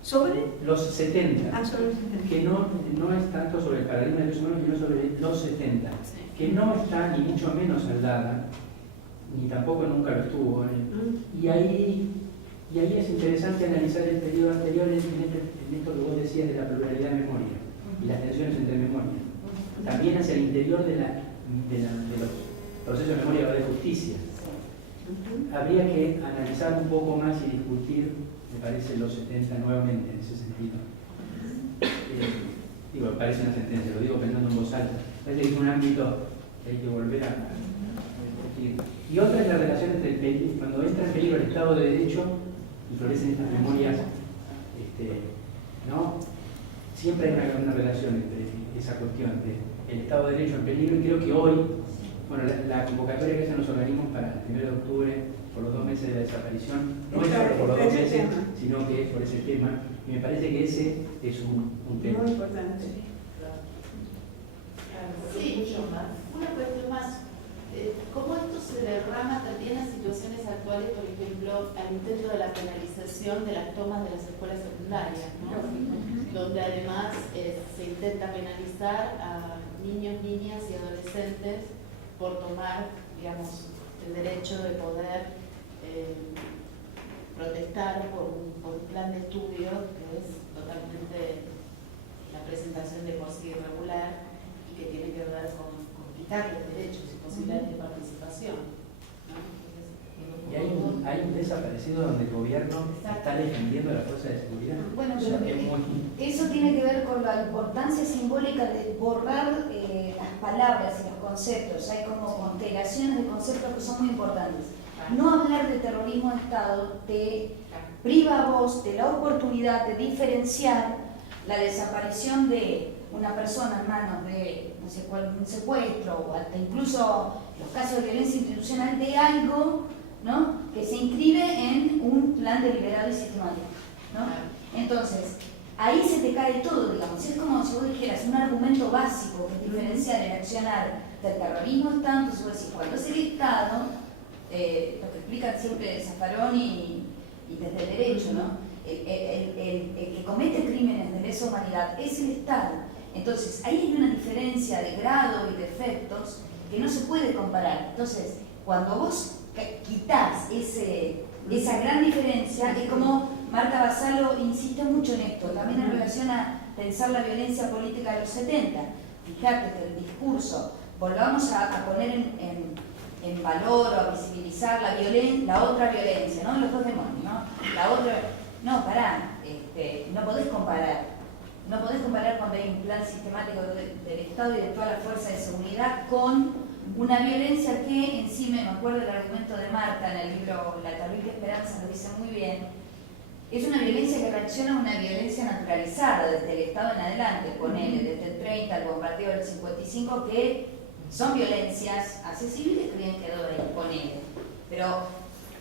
¿Sobre? Los 70. Sobre los 70. Que no es tanto sobre el paradigma de los humanos, sino sobre los 70. Que no está ni mucho menos saldada, ni tampoco nunca lo estuvo. Y ahí es interesante analizar el periodo anterior en esto que vos decías de la pluralidad de memoria y las tensiones entre memoria. También hacia el interior de los procesos de memoria o de justicia. Habría que analizar un poco más y discutir, me parece, los 70 nuevamente en ese sentido. Digo, me parece una sentencia, lo digo pensando en voz alta. Parece que es un ámbito que hay que volver a discutir. Y otra es la relación entre cuando entra en peligro el Estado de Derecho y florecen estas memorias, ¿no? Siempre hay una relación entre esa cuestión del Estado de Derecho en peligro, y creo que hoy, bueno, la convocatoria que hacen los organismos para el 1 de octubre, por los 2 meses de la desaparición, no es solo por los 2 meses, sino que es por ese tema, y me parece que ese es un tema. Muy importante. Sí, una cuestión más. ¿Cómo esto se derrama también a situaciones actuales, por ejemplo, al intento de la penalización de las tomas de las escuelas secundarias, ¿no? Donde además se intenta penalizar a niños, niñas y adolescentes por tomar, digamos, el derecho de poder protestar por un plan de estudio que es totalmente la presentación de por sí irregular y que tiene que ver con quitarles derechos y posibilidades de participación, ¿no? Y hay un desaparecido donde el gobierno está defendiendo a la fuerza de seguridad. Bueno, O sea, es muy... eso tiene que ver con la importancia simbólica de borrar las palabras y los conceptos. Hay como constelaciones de conceptos que son muy importantes. No hablar de terrorismo de Estado te priva a vos de la oportunidad de diferenciar la desaparición de una persona en manos de, no sé cuál, un secuestro o hasta incluso los casos de violencia institucional de algo, ¿no?, que se inscribe en un plan deliberado y sistemático, ¿no? Entonces, ahí se te cae todo, digamos. Es como si vos dijeras un argumento básico que diferenciar el accionar del terrorismo de Estado. Entonces vos decís, cuando es el Estado, lo que explican siempre Zaffaroni y desde el derecho, ¿no?, el que comete crímenes de lesa humanidad es el Estado. Entonces, ahí hay una diferencia de grado y de efectos que no se puede comparar. Entonces, cuando vos quitas esa gran diferencia, es como Marta Vassallo insiste mucho en esto, también en relación a pensar la violencia política de los 70. Fíjate que el discurso, volvamos a poner en valor o a visibilizar la otra violencia, ¿no? Los dos demonios, ¿no? La otra, no, pará, no podés comparar. No podés comparar cuando hay un plan sistemático del Estado y de toda la fuerza de seguridad con una violencia que, encima, me acuerdo del argumento de Marta en el libro La terrible esperanza, lo dice muy bien, es una violencia que reacciona a una violencia naturalizada desde el Estado en adelante, ponele, desde el 30 al bombardeo del 55, que son violencias accesibles que bien quedó ahí, ponele. Pero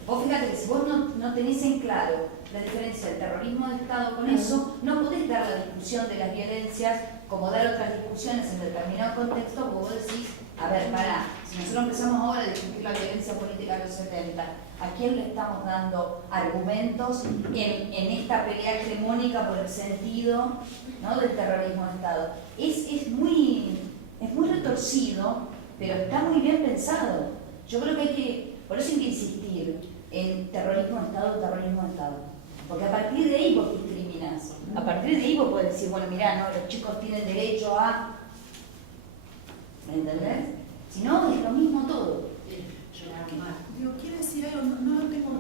vos fíjate que si vos no tenés en claro la diferencia del terrorismo de Estado con eso, no podés dar la discusión de las violencias como dar otras discusiones en determinado contexto, porque vos decís, a ver, pará, si nosotros empezamos ahora a discutir la violencia política de los 70, ¿a quién le estamos dando argumentos en esta pelea hegemónica por el sentido, ¿no?, del terrorismo de Estado? Es muy retorcido, pero está muy bien pensado. Yo creo que por eso hay que insistir en terrorismo de Estado. Porque a partir de ahí vos discriminás. A partir de ahí vos podés decir, bueno, mirá, no, los chicos tienen derecho a... ¿Me entendés? Si no, es lo mismo todo. Digo, quiero decir algo, no lo tengo,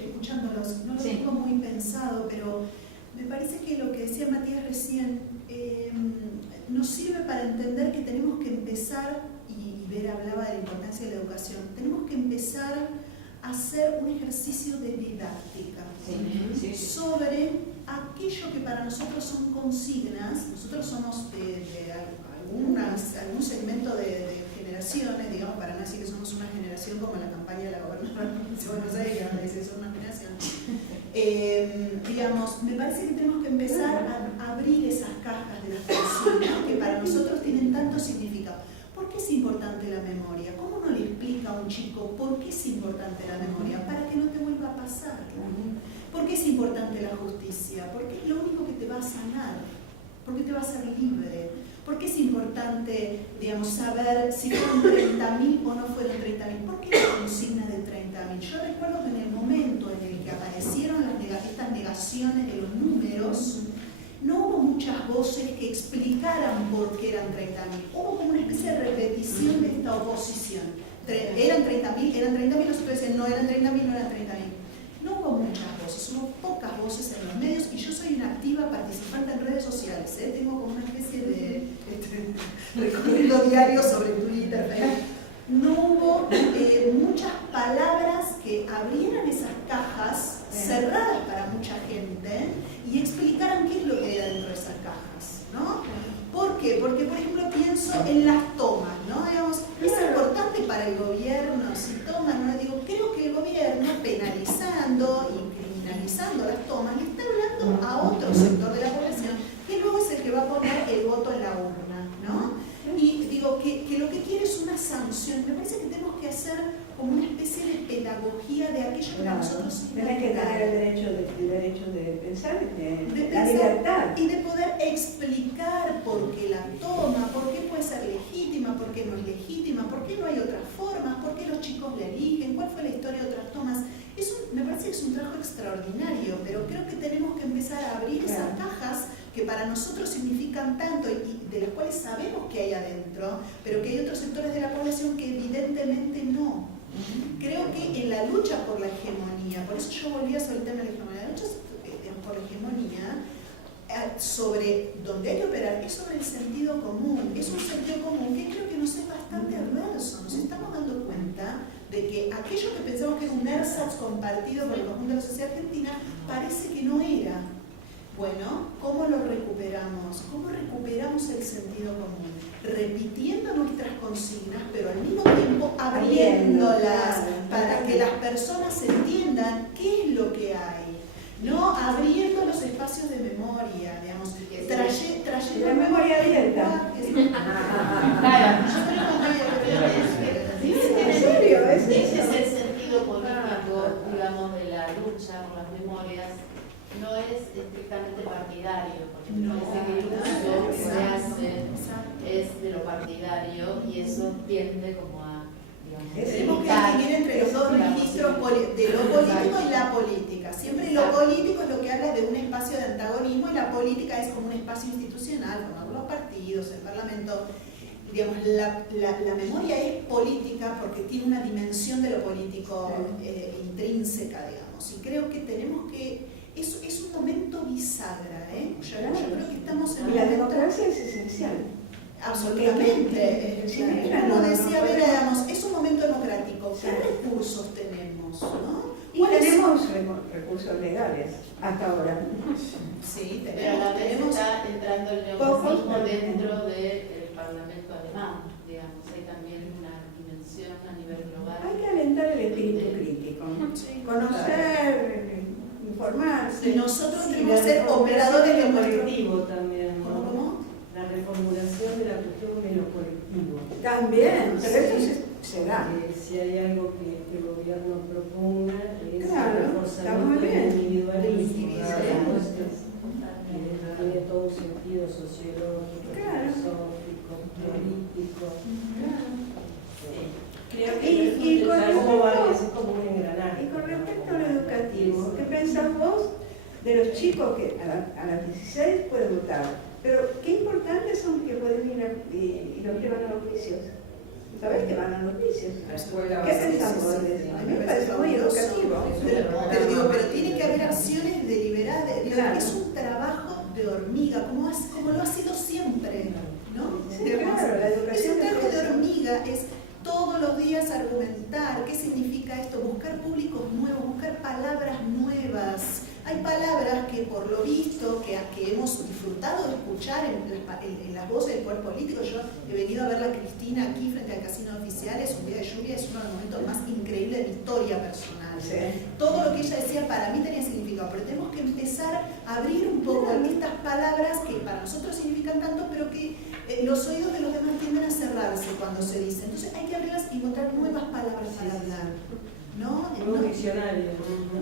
escuchándolos, no lo tengo muy pensado, pero me parece que lo que decía Matías recién nos sirve para entender que tenemos que empezar, y Vera hablaba de la importancia de la educación, tenemos que empezar a hacer un ejercicio de didáctica sobre aquello que para nosotros son consignas. Nosotros somos de algún segmento de generaciones, digamos, para no decir que somos una generación como la campaña de la gobernadora de Buenos Aires, que ahora dice que somos una generación. Digamos, me parece que tenemos que empezar a abrir esas cajas de las consignas que para nosotros tienen tanto significado. ¿Por qué es importante la memoria? ¿Cómo uno le explica a un chico por qué es importante la memoria? Para que no te vuelva a pasar. ¿Por qué es importante la justicia? Porque es lo único que te va a sanar, porque te va a hacer libre. ¿Por qué es importante, digamos, saber si fueron 30.000 o no fueron 30.000? ¿Por qué la consigna de 30.000? Yo recuerdo que en el momento en el que aparecieron estas negaciones de los números, no hubo muchas voces que explicaran por qué eran 30.000. Hubo como una especie de repetición de esta oposición. Eran 30.000, nosotros decían no eran 30.000, no eran 30.000. No hubo muchas voces, hubo pocas voces en los medios, y yo soy una activa participante en redes sociales, tengo como una especie de recorrido diario sobre Twitter, ¿verdad? No hubo muchas palabras que abrieran esas cajas cerradas para mucha gente y explicaran qué es lo que hay dentro de esas cajas, ¿no? ¿Por qué? Porque, por ejemplo, pienso en las tomas, ¿no? Digamos, es importante para el gobierno si toman, ¿no? Digo, creo que el gobierno, penalizando y criminalizando las tomas, le está hablando a otro sector de la población que luego es el que va a poner el voto en la urna, ¿no? Y digo que lo que quiere es una sanción. Me parece que tenemos que hacer como una especie de pedagogía de aquello que para nosotros es tenés que tener el derecho de pensar, de la libertad. Y de poder explicar por qué la toma, por qué puede ser ser legítima, por qué no es legítima, por qué no hay otras formas, por qué los chicos la eligen, cuál fue la historia de otras tomas. Me parece que es un trabajo extraordinario, pero creo que tenemos que empezar a abrir esas cajas que para nosotros significan tanto y de las cuales sabemos que hay adentro, pero que hay otros sectores de la población que evidentemente no. Creo que en la lucha por la hegemonía, por eso yo volvía sobre el tema de la hegemonía, la lucha por la hegemonía, sobre donde hay que operar, es sobre el sentido común. Es un sentido común que creo que nos es bastante adverso. Nos estamos dando cuenta de que aquello que pensamos que era un ersatz compartido por el conjunto de la sociedad argentina parece que no era. Bueno, ¿cómo lo recuperamos? ¿Cómo recuperamos el sentido común? Repitiendo nuestras consignas, pero al mismo tiempo abriéndolas para que las personas entiendan qué es lo que hay. No abriendo los espacios de memoria, digamos, trayendo la memoria abierta. Claro, yo creo que ¿En serio? ese es el sentido político, digamos, de la lucha por las memorias. No es estrictamente partidario, porque me parece que el uso que se hace es de lo partidario y eso tiende como a, digamos, tenemos que distinguir entre los dos registros de lo político y la política. Siempre lo político es lo que habla de un espacio de antagonismo y la política es como un espacio institucional, como los partidos, el Parlamento. Digamos, la memoria es política porque tiene una dimensión de lo político intrínseca, digamos. Y creo que tenemos que... Es un momento bisagra, ¿eh? Yo creo que estamos en un y la momento... democracia es esencial. Absolutamente. Como decía Vera, digamos, es un momento democrático. ¿Qué recursos tenemos? ¿No? Y tenemos recursos legales hasta ahora. Sí, pero a la vez tenemos... está entrando el neofascismo dentro del Parlamento alemán, digamos, hay también una dimensión a nivel global. Hay que alentar el espíritu crítico, conocer, informarse. Y nosotros tenemos que ser operadores de colectivo también, ¿no? ¿Cómo? La reformulación de la cuestión de lo colectivo. También, pero eso se da. Si hay algo que el gobierno proponga es Claro, el está reforzamiento muy bien. del individualismo, Individualismo. que tiene todo un sentido sociológico, Claro. filosófico, político. Creo que Y con es como un engranaje. Y con respecto a lo educativo, ¿qué pensás vos de los chicos que a las 16 pueden votar? Pero qué importantes son que pueden ir y los llevan a los juicios. ¿Sabés que van a los juicios? ¿Qué pensás vos de eso? A mí me parece muy educativo. Pero tiene que haber acciones deliberadas. Claro. Es un trabajo de hormiga, como lo ha sido siempre, ¿no? Sí, claro, la educación es un trabajo es de eso. hormiga, es todos los días argumentar qué significa esto, buscar públicos nuevos, buscar palabras nuevas. Hay palabras que por lo visto, que hemos disfrutado de escuchar en las voces del poder político. Yo he venido a ver a Cristina aquí frente al Casino de Oficiales, un día de lluvia, es uno de los momentos más increíbles de mi historia personal. Sí. Todo lo que ella decía para mí tenía significado, pero tenemos que empezar a abrir un poco estas palabras que para nosotros significan tanto, pero que los oídos de los demás tienden a cerrarse cuando se dicen. Entonces hay que abrirlas y encontrar nuevas palabras para hablar. ¿No? Nuevos diccionarios.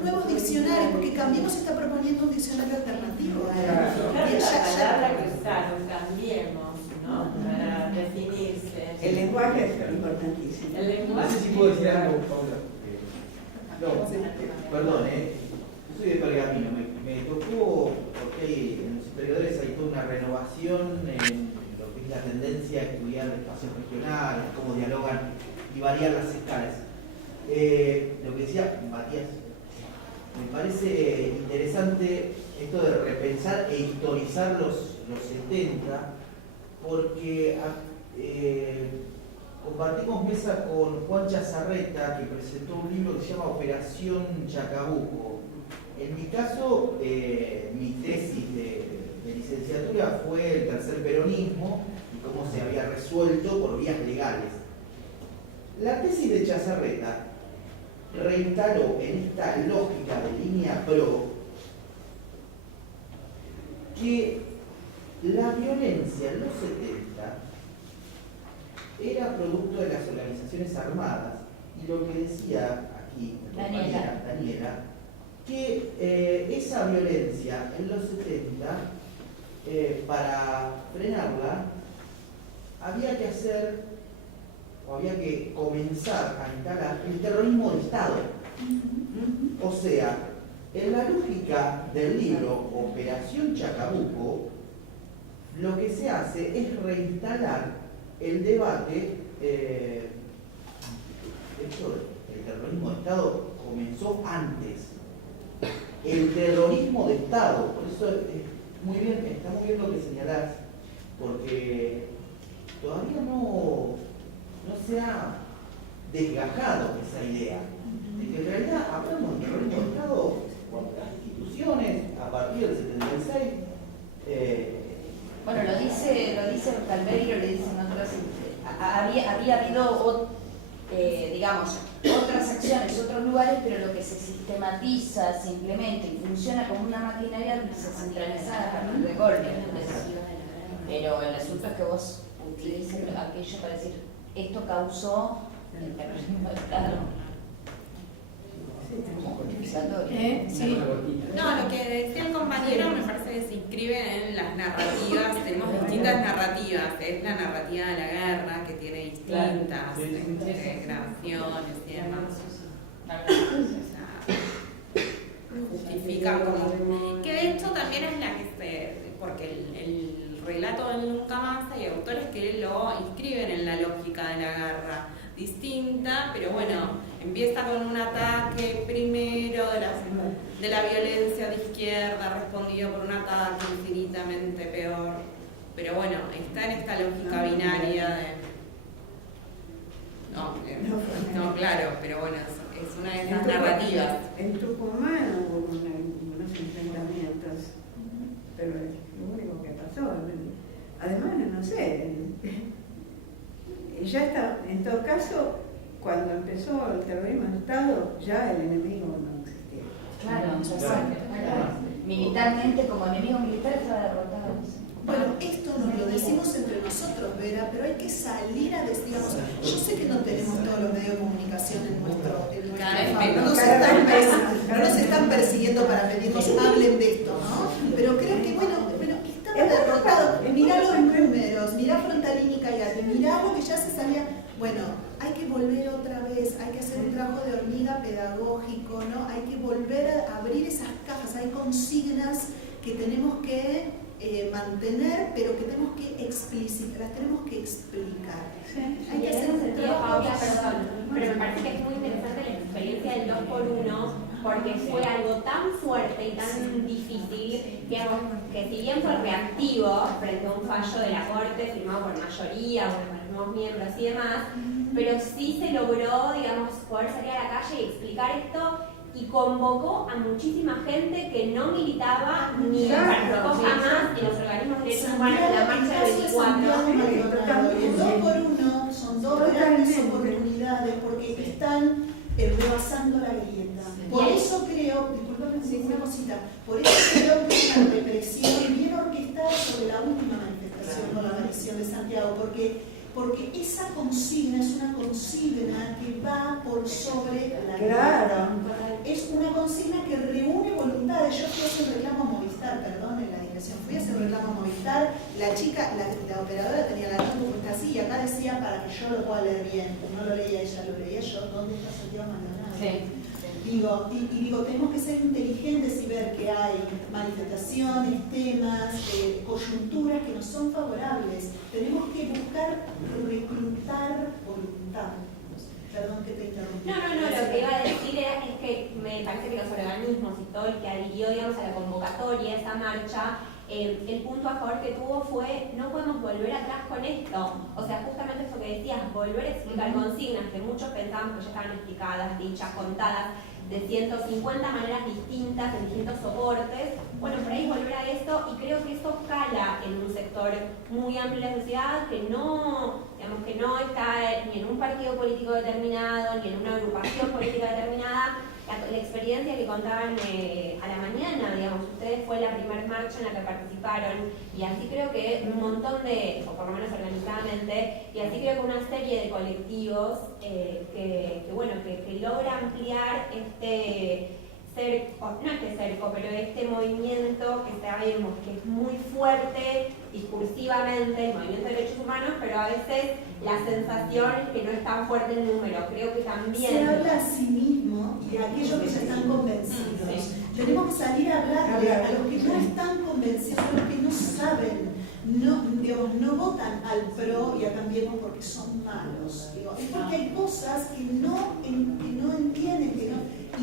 Nuevos diccionarios, porque Cambiemos está proponiendo un diccionario alternativo. La que usaron, cambiemos, ¿no? Para definirse. El lenguaje es importantísimo. El No lenguaje. sé si puedo decir algo, Paula. No, perdón, yo soy de Pergamino, me tocó, porque en los historiadores hay toda una renovación en lo que es la tendencia a estudiar espacios regionales, cómo dialogan y varían las escalas. Lo que decía Matías, me parece interesante esto de repensar e historizar los 70, porque compartimos mesa con Juan Chazarreta, que presentó un libro que se llama Operación Chacabuco. En mi caso, mi tesis de licenciatura fue el tercer peronismo y cómo se había resuelto por vías legales. La tesis de Chazarreta reinstaló en esta lógica de línea pro que la violencia en los 70 era producto de las organizaciones armadas, y lo que decía aquí mi compañera Daniela, que esa violencia en los 70, para frenarla, había que hacer, o había que comenzar a instalar el terrorismo de Estado. O sea, en la lógica del libro Operación Chacabuco, lo que se hace es reinstalar el debate. De hecho, el terrorismo de Estado comenzó antes. El terrorismo de Estado, por eso está muy bien lo que señalás, porque todavía no se ha desgajado esa idea de que en realidad hablamos de terrorismo de Estado con las instituciones a partir del 76. Bueno, lo dice Calveiro, lo dicen otras. Había habido, digamos, otras acciones, otros lugares, pero lo que se sistematiza, se implementa y funciona como una maquinaria descentralizada a partir de Goldberg. Pero el asunto es que vos utilices aquello para decir, esto causó el terrorismo de Estado. Sí. No, lo que decía el compañero me parece que se inscribe en las narrativas. Tenemos distintas narrativas. Es la narrativa de la guerra, que tiene distintas grabaciones y demás. Justifican como... Que de hecho también es la que se... Porque el relato del Nunca Más hay autores que lo inscriben en la lógica de la guerra. Distinta, pero bueno, empieza con un ataque primero de la violencia de izquierda, respondido por un ataque infinitamente peor. Pero bueno, está en esta lógica binaria de... No, claro, pero bueno, es una de esas narrativas. En Tucumán hubo unos enfrentamientos, pero es lo único que pasó. Además, no sé, ya está, en todo caso, cuando empezó el terrorismo de Estado, ya el enemigo no existía. Claro. Militarmente, como enemigo militar, estaba derrotado. Bueno, esto nos lo decimos entre nosotros, Vera, pero hay que salir a decir, digamos, yo sé que no tenemos todos los medios de comunicación en nuestro no nos están persiguiendo para pedirnos hablen de esto, ¿no? Pero creo que, bueno, estaba derrotado. Mirá los números, mirá Frontalini y Cayate, mirá lo que ya se sabía. Bueno, hay que volver otra vez, hay que hacer un trabajo de hormiga pedagógico, ¿no? Hay que volver a abrir esas cajas, hay consignas que tenemos que mantener, pero que tenemos que explicitar, las tenemos que explicar. Hay que hacer un trabajo. Perdón, pero me parece que es muy interesante la experiencia del 2x1, porque fue algo tan fuerte y tan difícil que si bien fue reactivo frente a un fallo de la Corte firmado por mayoría, por los nuevos miembros y demás, pero sí se logró, digamos, poder salir a la calle y explicar esto, y convocó a muchísima gente que no militaba ni participó jamás en los organismos de derechos humanos en la marcha del 24. El 2x1 son dos grandes oportunidades porque están rebasando la grieta. Por eso creo, disculpame una cosita, por eso creo que es una represión bien orquestada sobre la última manifestación con la manifestación de Santiago, porque esa consigna es una consigna que va por sobre la guerra. Es una consigna que reúne voluntades. Yo fui a hacer un reclamo a Movistar, perdón, en la dirección. Fui a hacer un reclamo a Movistar. La chica, la operadora tenía la notebook puesta así y acá decía para que yo lo pueda leer bien. No lo leía ella, lo leía yo. ¿Dónde está Santiago Maldonado? Sí. Digo, tenemos que ser inteligentes y ver que hay manifestaciones, temas, coyunturas que nos son favorables. Tenemos que buscar reclutar voluntad. Perdón que te interrumpí. No, lo que iba a decir es que me parece que los organismos y todo el que adhirió, digamos, a la convocatoria, a esa marcha, el punto a favor que tuvo fue, no podemos volver atrás con esto. O sea, justamente eso que decías, volver a explicar consignas que muchos pensaban que ya estaban explicadas, dichas, contadas, de 150 maneras distintas, en distintos soportes. Bueno, por ahí volver a esto, y creo que eso cala en un sector muy amplio de la sociedad que no, digamos, que no está ni en un partido político determinado, ni en una agrupación política determinada. La experiencia que contaban a la mañana, digamos, ustedes fue la primera marcha en la que participaron, y así creo que un montón de, o por lo menos organizadamente, y así creo que una serie de colectivos que logra ampliar este cerco, no este cerco, pero este movimiento que sabemos que es muy fuerte discursivamente, el movimiento de derechos humanos, pero a veces la sensación es que no es tan fuerte el número. Creo que también... Se habla a sí mismo y a aquellos que ya están convencidos. Tenemos que salir a hablarle a los que no están convencidos, a los que no saben, no votan al PRO y a Cambiemos porque son malos. Es porque hay cosas que no entienden,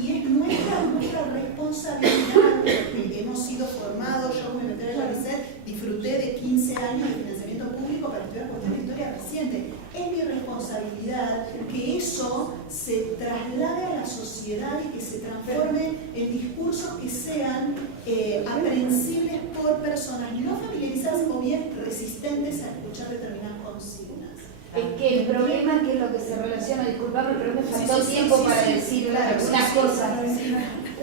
y es nuestra responsabilidad, porque hemos sido formados. Yo me metí en la UNICEF, disfruté de 15 años de financiamiento público para estudiar cuestiones de historia reciente. Es mi responsabilidad que eso se traslade a la sociedad y que se transforme en discursos que sean aprehensibles por personas no familiarizadas o bien resistentes a escuchar determinadas consignas. Es que el problema, que es lo que se relaciona, disculpame, pero me faltó tiempo para decir algunas cosas.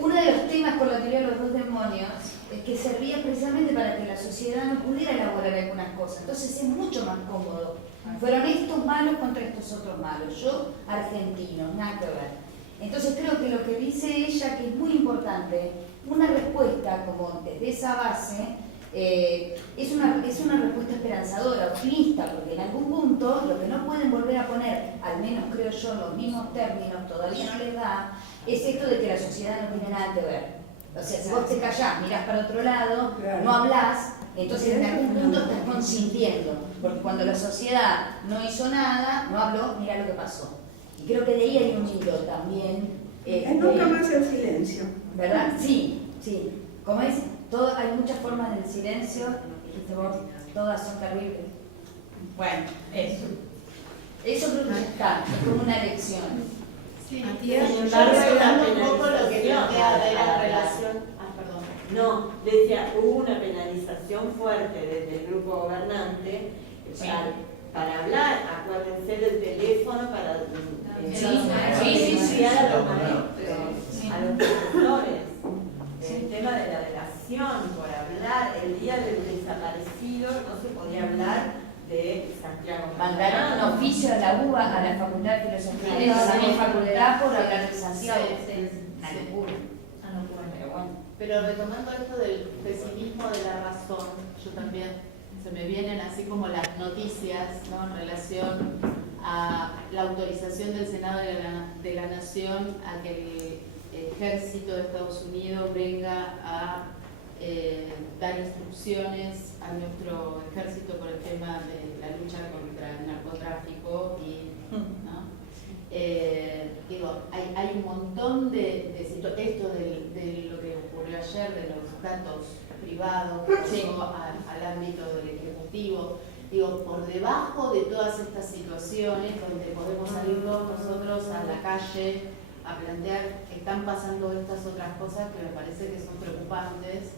Uno de los temas con la teoría de los dos demonios es que servía precisamente para que la sociedad no pudiera elaborar algunas cosas. Entonces es mucho más cómodo. Fueron estos malos contra estos otros malos. Yo, argentino, nada que ver. Entonces creo que lo que dice ella, que es muy importante, una respuesta como desde esa base, es una respuesta esperanzadora, optimista, porque en algún punto lo que no pueden volver a poner, al menos creo yo, los mismos términos, todavía no les da, es esto de que la sociedad no tiene nada que ver. O sea, si vos te callás, mirás para otro lado, no hablás, entonces en algún punto estás consintiendo, porque cuando la sociedad no hizo nada, no habló, mira lo que pasó. Y creo que de ahí hay un hilo también. Nunca más el silencio. ¿Verdad? Sí, sí. Como es, hay muchas formas del silencio, dijiste vos, todas son terribles. Bueno, eso. Eso creo que ya está, es como una lección. Sí, sin embargo, un poco lo que plantea de la relación. No, decía, hubo una penalización fuerte desde el grupo gobernante para hablar. Acuérdense del teléfono para denunciar a los maestros, a los profesores. El tema de la delación, por hablar, el día del desaparecido no se podía hablar de Santiago. Mandaron un oficio a la UBA, a la Facultad de Filosofía, a mi facultad, por hablar de Santiago. Una locura. Pero bueno. Pero retomando esto del pesimismo de la razón, yo también, se me vienen así como las noticias, ¿no?, en relación a la autorización del Senado de la Nación a que el ejército de Estados Unidos venga a dar instrucciones a nuestro ejército por el tema de la lucha contra el narcotráfico y, ¿no? Digo, hay un montón de situaciones, esto de lo que ocurrió ayer, de los datos privados, que llegó al ámbito del Ejecutivo. Digo, por debajo de todas estas situaciones donde podemos salir todos nosotros a la calle a plantear que están pasando estas otras cosas que me parece que son preocupantes,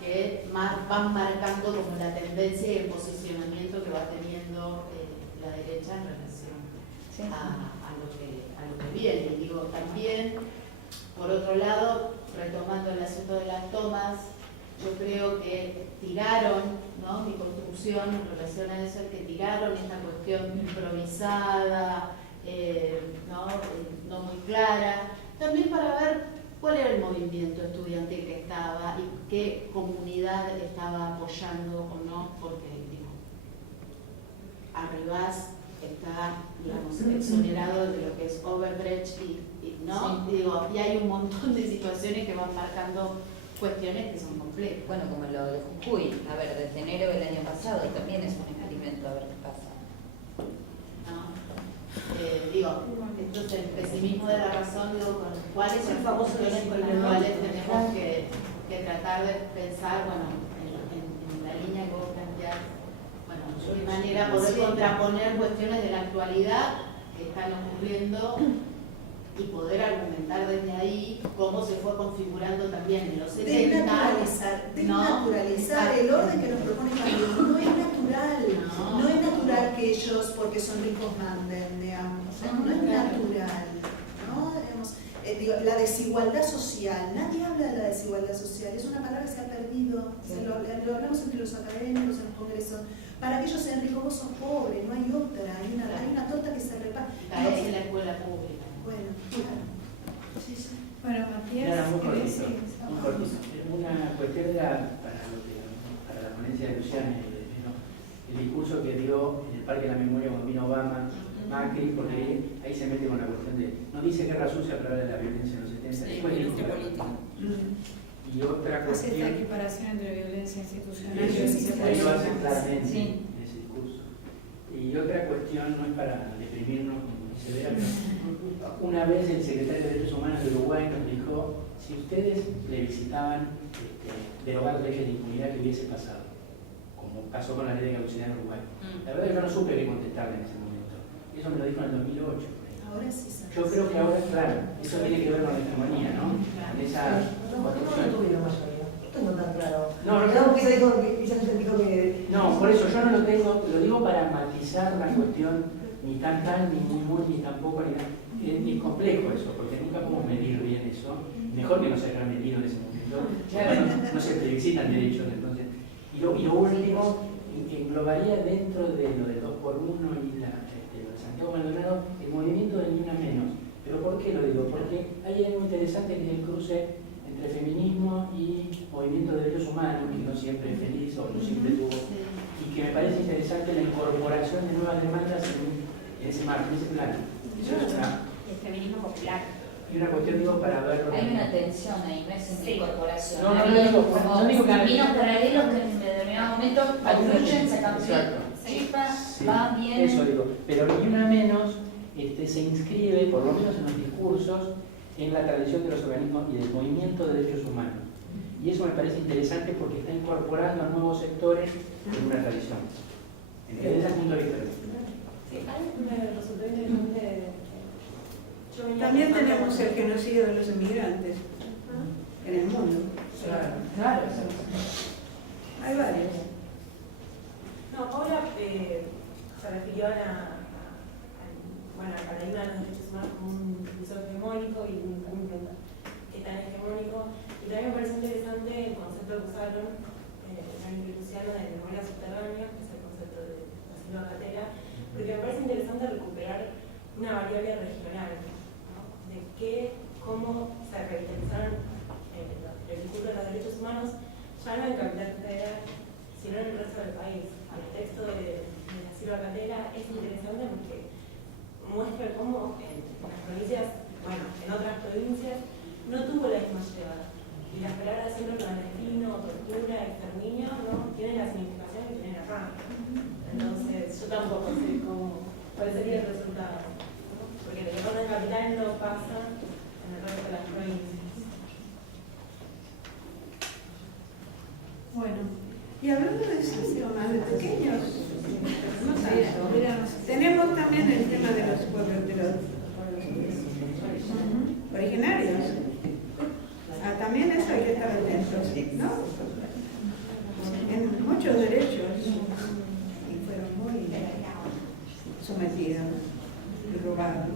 que van marcando como la tendencia y el posicionamiento que va teniendo la derecha en relación a lo que viene. Y digo, también, por otro lado, retomando el asunto de las tomas, yo creo que tiraron, ¿no?, mi construcción en relación a eso, es que tiraron esta cuestión improvisada, no muy clara, también para ver cuál era el movimiento estudiantil que estaba y qué comunidad estaba apoyando o no, porque digo, Arribas está, digamos, exonerado de lo que es Overbrecht ¿no? Sí. Digo, y hay un montón de situaciones que van marcando cuestiones que son complejas. Bueno, como lo de Jujuy, a ver, desde enero del año pasado también es un experimento, a ver qué pasa. Digo, entonces el pesimismo de la razón, digo, cuáles son las cuestiones con las cuales tenemos que tratar de pensar, bueno, en la línea que vos planteás, bueno, de manera poder contraponer cuestiones de la actualidad que están ocurriendo y poder argumentar desde ahí cómo se fue configurando también en los 70. Desnaturalizar el orden que nos propone Camilo. No es natural. No es natural que ellos, porque son ricos, manden, digamos. No es natural. ¿No? Digo, la desigualdad social. Nadie habla de la desigualdad social. Es una palabra que se ha perdido. Lo hablamos entre los académicos, en los congresos. Para que ellos sean ricos, vos sos pobre. No hay otra. Hay una torta que se reparte. Caes en la escuela pública. Bueno, claro. Sí, sí. Bueno, Matías, Nada, muy ¿querés? cortito, muy cortito. Una cuestión era para la ponencia de Luciana, el discurso que dio en el Parque de la Memoria cuando vino Obama, Macri, porque ahí se mete con la cuestión de, no dice guerra sucia, pero habla de la violencia en los 70. Sí, Después violencia política. Y otra Hace esta cuestión, equiparación entre violencia institucional y eso violencia ahí lo hace política. claramente Sí. en ese discurso. Y otra cuestión, no es para deprimirnos, como dice Vera, pero una vez el secretario de Derechos Humanos de Uruguay nos dijo, si ustedes le visitaban derogar leyes de impunidad que hubiese pasado, como pasó con la ley de caducidad en Uruguay. La verdad es que yo no supe qué contestarle en ese momento. Eso me lo dijo en el 2008. Ahora sí sabes. Yo creo que ahora, claro, eso tiene que ver con la hegemonía, ¿no? Con esa No tuvieron mayoría. No tengo tan claro. No, no, Digamos que ella dijo que no, por eso yo no lo tengo, lo digo para matizar la cuestión ni tan ni muy, ni tampoco, ni nada. Es complejo eso, porque nunca podemos medir bien eso. Mejor que no se haya medido en ese momento. No se plebiscitan derechos, entonces. Y lo último, englobaría dentro de lo del 2x1 y lo de Santiago Maldonado, el movimiento de Ni Una Menos. ¿Pero por qué lo digo? Porque hay algo interesante que es el cruce entre feminismo y movimiento de derechos humanos, que no siempre es feliz o no siempre tuvo, y que me parece interesante la incorporación de nuevas demandas en ese marco, en ese plano. Eso es El feminismo popular. y una cuestión, digo, para verlo. Hay una tensión ahí, no es una incorporación. No, Hay como no digo que caminos paralelos que en determinado momento confluyen, se cambian chispas, van bien. Eso digo, pero Ni Una Menos se inscribe, por lo menos en los discursos, en la tradición de los organismos y del movimiento de derechos humanos. Y eso me parece interesante porque está incorporando a nuevos sectores en una tradición. Desde ese punto de vista. Sí, me resultó interesante. También tenemos el genocidio de los inmigrantes en el mundo. Claro. Hay varios. No, Paula se refirió a la paradigma de los derechos humanos como un discurso hegemónico y un camino que tan hegemónico. Y también me parece interesante el concepto que usaron en Luciano de memoria subterránea, que es el concepto de Basilio Catela, porque me parece interesante recuperar una variable regional, ¿no? De cómo se revitalizaron el discurso de los derechos humanos, ya no en Capital Federal, sino en el resto del país. El texto de Basilio Catela es interesante porque muestra cómo en las provincias, en otras provincias, no tuvo la misma llegada. Y las palabras siempre clandestino, tortura, exterminio, no tienen la significación que tienen acá. Entonces, yo tampoco sé cuál sería el resultado, ¿no? Porque lo que pasa en capital no pasa en el resto de las provincias. Bueno, y hablando de más de pequeños, tenemos también el tema de los pueblos, de los originarios. También eso hay que estar atentos, ¿no? En muchos derechos y fueron muy sometidos y robados.